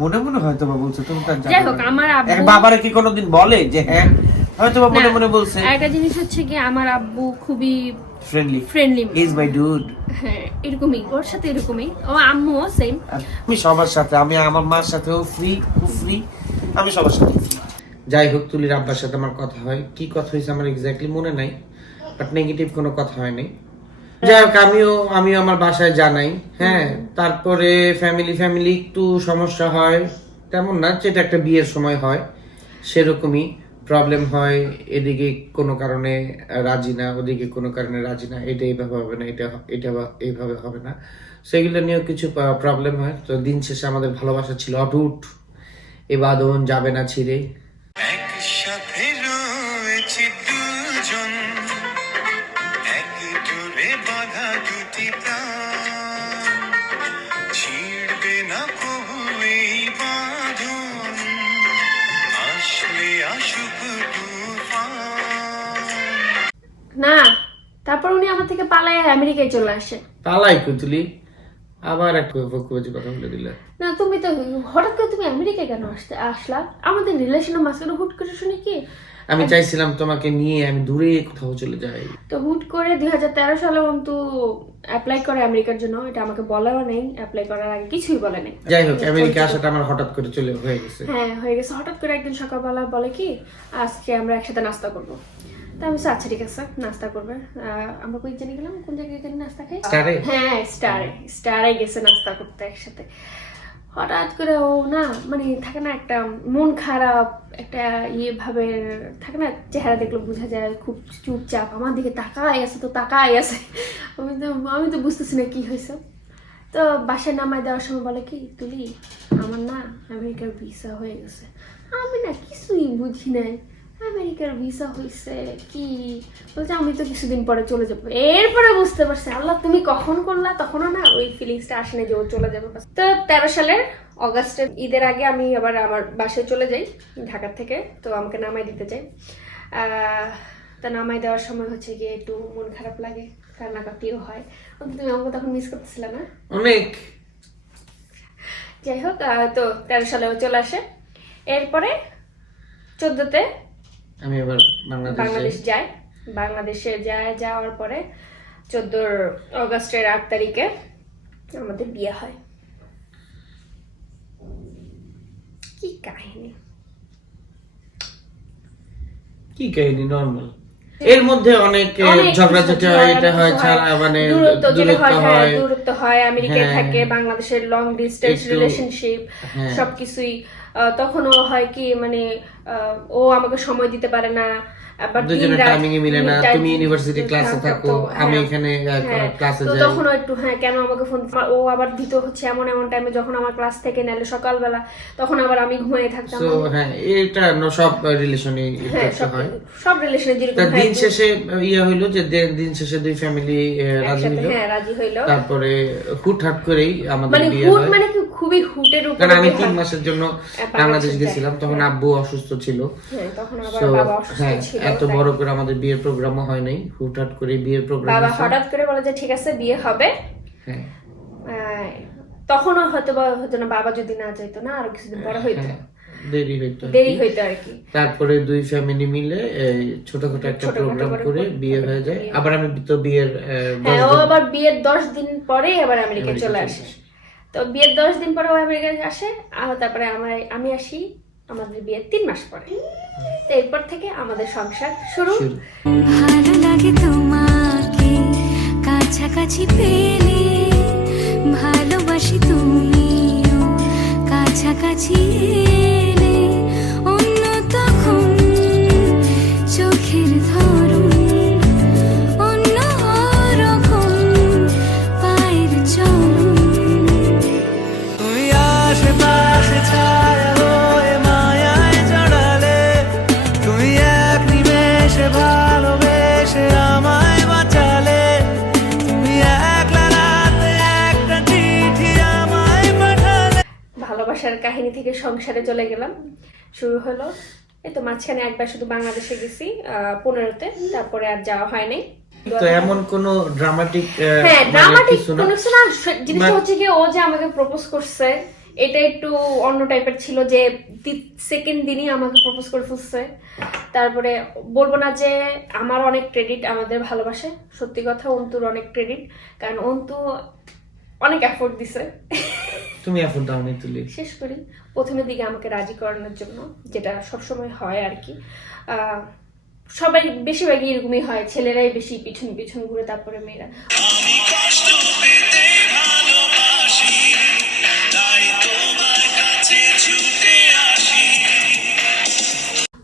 মনে মনে হয়তো বা বলছে, তুমি তার যাই হোক। আমার আব্বু বাবারে কি কোনোদিন বলে যে হ্যাঁ হয়তো বা মনে মনে বলছে। একটা জিনিস হচ্ছে কি, আমার আব্বু খুবই ফ্রেন্ডলি ইজ মাই ডুড। হ্যাঁ এরকমই, ওর সাথে এরকমই, ও আম্মুও সেম। আমি সবার সাথে, আমি আমার মার সাথেও ফ্রি, আমি সবার সাথে ফ্রি। যাই হোক, তুলির আব্বার সাথে আমার কথা হয়, কি কথা হয়েছে আমার এক্স্যাক্টলি মনে নাই, বাট নেগেটিভ কোনো কথা হয়নি। যাই হোক, আমিও আমার বাসায় জানাই। হ্যাঁ তারপরে ফ্যামিলি একটু সমস্যা হয়, তেমন না, যেটা একটা বিয়ের সময় হয় সেরকমই প্রবলেম হয়। এদিকে কোনো কারণে রাজি না, ওদিকে কোনো কারণে রাজি না, এটা এইভাবে হবে না, এটা এইভাবে হবে না, সেগুলো নিয়েও কিছু প্রবলেম হয়। তো দিন শেষে আমাদের ভালোবাসা ছিল অটুট, এ বাঁধন যাবে না ছিঁড়ে। একসাথে রয়েছি দুজন, এক জোরে বাঁধা দুটি প্রাণ, ছিঁড়বে না কবু এই বাঁধন, আসলে আসুক তুফান। না তারপর উনি আমার থেকে পালায় আমেরিকায় চলে আসে। পালাই কুতুলি আবার এক কথা বলে দিলে। না তুমি তো হঠাৎ করে তুমি আমেরিকায় কেন আসলা? আমাদের রিলেশনের মাঝখানে হুট করে শুনে কি আমি চাইছিলাম তোমাকে নিয়ে আমি দূরে কোথাও চলে যাই। তো হুট করে 2013 সালে অন্তু অ্যাপ্লাই করে আমেরিকার জন্য, এটা আমাকে বলাও নেই, অ্যাপ্লাই করার আগে কিছুই বলে নেই। যাই হোক, আমেরিকা আসাটা আমার হঠাৎ করে চলে হয়ে গেছে। হ্যাঁ হয়ে গেছে, হঠাৎ করে একদিন সকালবেলা বলে কি আজকে আমরা একসাথে নাস্তা করবো। তা আমি বলছি, আচ্ছা ঠিক আছে নাস্তা করবে। আমরা কই জানি গেলাম, কোন জায়গায় জানি নাস্তা খাই, স্টারে? হ্যাঁ স্টারে গেছে নাস্তা করতে একসাথে। হঠাৎ করে ও না মানে থাকে না একটা মন খারাপ একটা ইয়ে ভাবে থাকে না, চেহারা দেখলে বোঝা যায় খুব চুপচাপ, আমার দিকে তাকাই আছে তো তাকাই আছে। আমি তো বুঝতেছি না কি হয়েছে। তো বাসায় নামাই দেওয়ার সময় বলে কি তুলি আমার না আমেরিকার ভিসা হয়ে গেছে। আমি না কিছুই বুঝি নাই, আমেরিকার ভিসা হয়েছে কি, বলছে আমি তো কিছুদিন পরে চলে যাবো। এরপরে বুঝতে পারছি আল্লাহ তুমি কখন করলা, তখনও না ওই ফিলিংসটা আসে না যে ও চলে যাবে। তো 13 সালের অগাস্টের ঈদের আগে আমি আবার আমার বাসায় চলে যাই ঢাকা থেকে। তো আমাকে নামাই দিতে চাই, তা নামাই দেওয়ার সময় হচ্ছে গিয়ে একটু মন খারাপ লাগে, কান্নাকাটিও হয়। তুমি আমাকে তখন মিস করতেছিলে না অনেক। যাই হোক, তো 13 সালে ও চলে আসে। এরপরে 14তে আমি আবার বাংলাদেশ যাই। বাংলাদেশে যাওয়ার পরে 14 অগস্টের 8 তারিখে আমাদের বিয়ে হয়। কি কাহিনী, কি কাহিনী নরমাল। এর মধ্যে অনেক ঝগড়াঝাটি হয়, এটা হয় ছাড়া মানে দূরত্ব হয়, আমেরিকায় হ্যাঁ। থাকে, বাংলাদেশের লং ডিস্টেন্স রিলেশনশিপ হ্যাঁ। সবকিছুই। তখনও হয় কি মানে ও আমাকে সময় দিতে পারে না, আবার দুজনের টাইমিং এ মিলে না। তুমি ইউনিভার্সিটি ক্লাসে থাকো, আমি এখানে ক্লাসে যাই। তখন একটু কেন আমাকে ফোন, ও আবার দিত হচ্ছে এমন টাইমে যখন আমার ক্লাস থেকে নালে সকালবেলা, তখন আবার আমি ঘুমিয়ে থাকতাম। তো হ্যাঁ, এটা সব রিলেশনে হয়, সব রিলেশনে যেরকম হয়। দিন শেষে ইয়ে হইলো যে দিন শেষে দুই ফ্যামিলি রাজি হইলো। তারপরে হুটহাট করেই আমাদের মানে বিয়ে হুট হয়। মানে কি খুবই হুটের উপরে। কারণ আমি 3 মাসের জন্য বাংলাদেশ গেছিলাম, তখন আব্বু অসুস্থ ছিল। তখন আবার So, বাবা অসুস্থ হ্যাঁ, ছিল। এত বড় করে আমাদের বিয়ের প্রোগ্রামও হয় নাই, হুটহাট করে বিয়ের প্রোগ্রাম। বাবা হঠাৎ করে বলে যে ঠিক আছে বিয়ে হবে। হ্যাঁ, তখনও হয়তো না, বাবা যদি না চাইতো না আরো কিছুদিন পরে হইতো, দেরি হইতো আর কি। তারপরে দুই ফ্যামিলি মিলে ছোটখাটো একটা প্রোগ্রাম করে বিয়ে হয়ে যায়। আবার আমি তো বিয়ের ও আবার বিয়ের 10 দিন পরে আবার আমেরিকায় চলে আসে। তো বিয়ের 10 দিন পরে ও আমেরিকায় আসে, আর তারপরে আমি আসি আমাদের বিয়ের 3 মাস পরে। তো এরপর থেকে আমাদের সংসার শুরু। ভালো লাগে তোমাকে কাছাকাছি পেলে, ভালোবাসি তুমিও কাছাকাছি এলে, অন্য তখন চোখের ধরন অন্য রকম পায়ের চলন। তুমি আশেপাশে ছায়া হয়ে মায়ায় জড়ালে, তুমি এক নিমেষে ভালোবেসে আমায় বাঁচালে, তুমি একলা রাতে একটা চিঠি আমায় পাঠালে। ভালোবাসার কাহিনী থেকে সংসারে চলে গেলাম, শুরু হলো। এই তো মাঝখানে একবার শুধু বাংলাদেশে গেছি 15তে, তারপরে আর যাওয়া হয় নাই। তো এমন কোন ড্রামাটিক হ্যাঁ ড্রামাটিক কিছু না। কোনো কিছু না। জিনিসটা হচ্ছে কি ও যে আমাকে প্রপোজ করছে এটা একটু অন্য টাইপের ছিল, যে সেকেন্ড দিনই আমাকে প্রপোজ করে ফেলছে। তারপরে বলবো না যে আমার অনেক ক্রেডিট আমাদের ভালোবাসে, সত্যি কথা অন্তুর অনেক ক্রেডিট, কারণ অন্তু অনেক এফোর্ট দিছে। তুমি এফোর্ট দাওনি তুলি। শেষ করি প্রথমের দিকে আমাকে রাজি করানোর জন্য, যেটা সবসময় হয় আর কি। সবাই বেশিরভাগই এরকমই হয়, ছেলেরাই বেশি পিছন পিছন ঘুরে তারপরে মেয়েরা। আমি কষ্ট পেতে ভালোবাসি, তাই তোমার কাছে ছুটে আসি।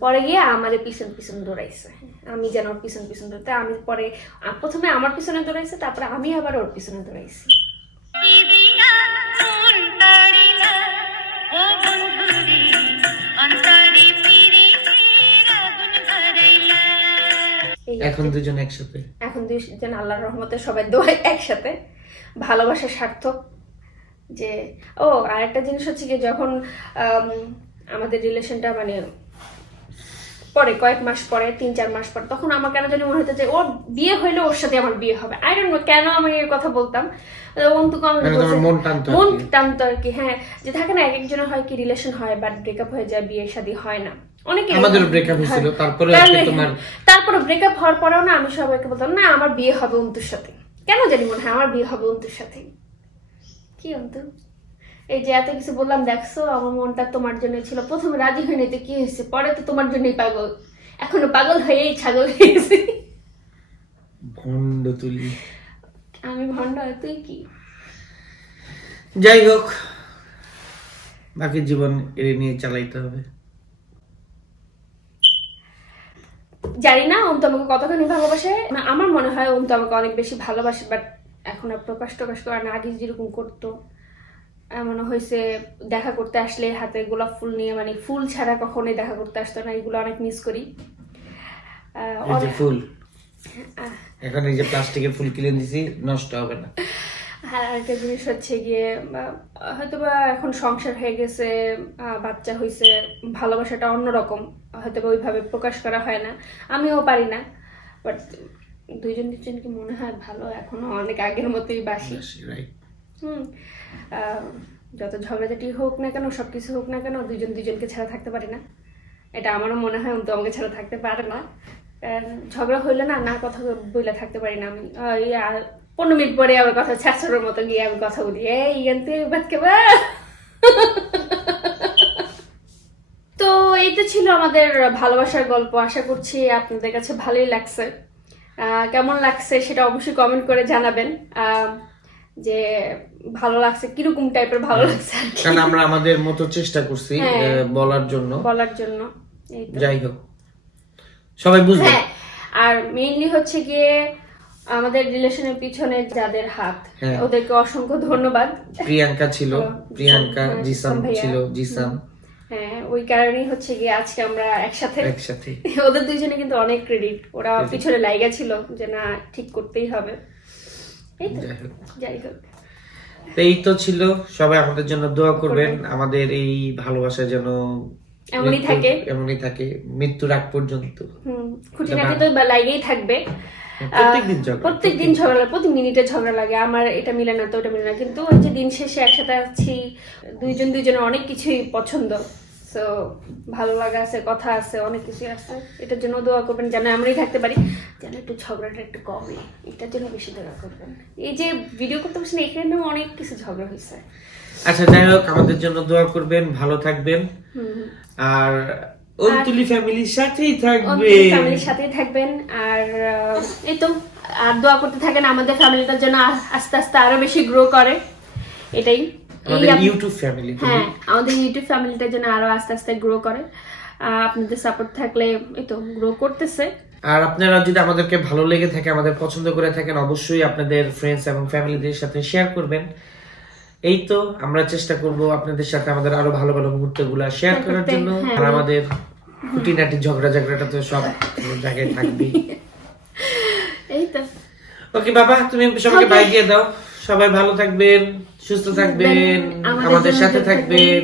পরে গিয়ে আমাদের পিছন পিছন দৌড়াইছে, আমি যেন ওর পিছন পিছন দৌড়তে, আমি পরে প্রথমে আমার পিছনে দৌড়াইছে, তারপরে আমি আবার ওর পিছনে দৌড়াইছি। এখন দুজন একসাথে, এখন দুইজন আল্লাহর রহমতে সবাই দোয়াই একসাথে, ভালোবাসা সার্থক। যে আরেকটা জিনিস হচ্ছে কি, যখন আমাদের রিলেশনটা মানে পরে কয়েক মাস পরে 3-4 মাস পর, তখন আমার কেন জানি মনে হতো যে ওর বিয়ে হইলে ওর সাথে আমার বিয়ে হবে। আই ডোন্ট নো কেন আমি এর কথা বলতাম, মন টানতো আর কি। হ্যাঁ, যে থাকে না এক একজনের হয় কি রিলেশন হয় বাট ব্রেকআপ হয়ে যায়, বিয়ে শাদী হয় না। অনেকে আমাদের ব্রেকআপ হয়েছিল, তারপরে তারপরে ব্রেকআপ হওয়ার পরেও না আমি সবাইকে বলতাম না আমার বিয়ে হবে অন্তুর সাথে, কেন জানি মনে হয় আমার বিয়ে হবে অন্তুর সাথে। কি অন্তু, এই যে এত কিছু বললাম দেখছো, আমার মনটা তোমার জন্য ছিল, প্রথমে রাজি হয়নি তো কি হয়েছে, পরে তো তোমার জন্যই পাগল, এখনো পাগল হয়েই ছাগল হয়ে গেছি। ভন্ড তুলি, আমি ভন্ড, তুই কি? যাই হোক, বাকি জীবন এর নিয়ে চালাইতে হবে। জানি না অন্তু আমাকে কতখানি ভালোবাসে, আমার মনে হয় অন্তু আমাকে অনেক বেশি ভালোবাসে, বাট এখন আর প্রকাশ করে না, আগে যেরকম করতো। এমন হয়েছে দেখা করতে আসলে হাতে গোলাপ ফুল নিয়ে, মানে ফুল ছাড়া কখনোই দেখা করতে আসতো না, এগুলো অনেক মিস করি। এই যে ফুল, এখন এই যে প্লাস্টিকের ফুল কিনে দিছি, নষ্ট হবে না। আর একটা জিনিস হচ্ছে গিয়ে হয়তোবা এখন সংসার হয়ে গেছে, বাচ্চা হয়েছে, ভালোবাসাটা অন্যরকম, হয়তোবা ওইভাবে প্রকাশ করা হয় না, আমিও পারি না, বাট দুজনকে মনে হয় ভালো, এখনো অনেক আগের মতোই বাসি। যত ঝগড়াঝাটি হোক না কেন, সবকিছু হোক না কেন, দুজনকে ছাড়া থাকতে পারি না, এটা আমারও মনে হয় অন্তু আমাকে ছাড়া থাকতে পারে না। ঝগড়া হইলে না কথা বলে থাকতে পারি না আমি, 15 মিনিট পরে আবার কথা ছাড়ছাড়ের মতো গিয়ে আমি কথা বলি, এই গানতে বাদকে বা। তো এই তো ছিল আমাদের ভালোবাসার গল্প, আশা করছি আপনাদের কাছে ভালোই লাগছে। কেমন লাগছে সেটা অবশ্যই কমেন্ট করে জানাবেন, যে ভালো লাগছে কিরকম টাইপের ভালো লাগছে, কারণ আমরা আমাদের মতো চেষ্টা করছি বলার জন্য। যাই হোক, সবাই বুঝবে। হ্যাঁ, আর মেইনলি হচ্ছে গিয়ে আমাদের রিলেশনের পিছনে যাদের হাত, ওদেরকে অসংখ্য ধন্যবাদ। প্রিয়াঙ্কা ছিল, প্রিয়াঙ্কা, জিসাম ছিল, জিসাম। হ্যাঁ, ওই কারণেই হচ্ছে গিয়ে আজকে আমরা একসাথে। ওদের দুইজনে কিন্তু অনেক ক্রেডিট, ওরা পিছনে লাইগা ছিল যে না ঠিক করতেই হবে। এই তো, যাই হোক, এই তো ছিল। সবাই আমাদের জন্য দোয়া করবেন, আমাদের এই ভালোবাসা যেন এমনই থাকে মৃত্যুর আগ পর্যন্ত। খুঁটিনাটি তো লাইগেই থাকবে, প্রত্যেকদিন ঝগড়া লাগে, প্রতি মিনিটে ঝগড়া লাগে, আমার এটা মিলে না তো ওটা মিলে না, কিন্তু ওই যে দিন শেষে একসাথে আছি, দুজনের অনেক কিছুই পছন্দ, তো ভালো লাগা আছে, কথা আছে, অনেক কিছুই আছে। এটার জন্য দোয়া করবেন যেন আমরাই থাকতে পারি, যেন একটু ঝগড়াটা একটু কমে, এটার জন্য বেশি দোয়া করবেন। এই যে ভিডিও করতে পারছি না, এখানে অনেক কিছু ঝগড়া হয়েছে। আচ্ছা, যাই হোক, আমাদের জন্য দোয়া করবেন, ভালো থাকবেন, আর অন্তুলি ফ্যামিলির সাথেই থাকবেন, আর এই তো, আর দোয়া করতে থাকেন আমাদের ফ্যামিলিটার জন্য আস্তে আস্তে আরো বেশি গ্রো করে, এটাই আমাদের ইউটিউব ফ্যামিলি। হ্যাঁ, আমাদের ইউটিউব ফ্যামিলিটার জন্য আরো আস্তে আস্তে গ্রো করে, আপনাদের সাপোর্ট থাকলে এই তো গ্রো করতেছে। আর আপনারা যদি আমাদেরকে ভালো লেগে থাকে, আমাদের পছন্দ করে থাকেন, অবশ্যই আপনাদের ফ্রেন্ডস এবং ফ্যামিলিদের সাথে শেয়ার করবেন। এই তো, আমরা চেষ্টা করব আপনাদের সাথে আমাদের আরো ভালো ভালো মুহূর্তগুলো শেয়ার করার জন্য, আর আমাদের খুঁটিনাটি ঝগড়াটা তো সব জায়গায় থাকবে। এই তো, ওকে বাবা, তুমি সবাইকে বাই দিয়ে দাও। সবাই ভালো থাকবেন, সুস্থ থাকবেন, আমাদের সাথে থাকবেন।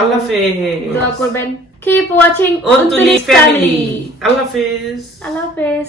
আল্লাহ হাফেজ, দোয়া করবেন। Keep watching অন্তুলি ফ্যামিলি। আল্লাহ হাফেজ। আল্লাহ হাফেজ।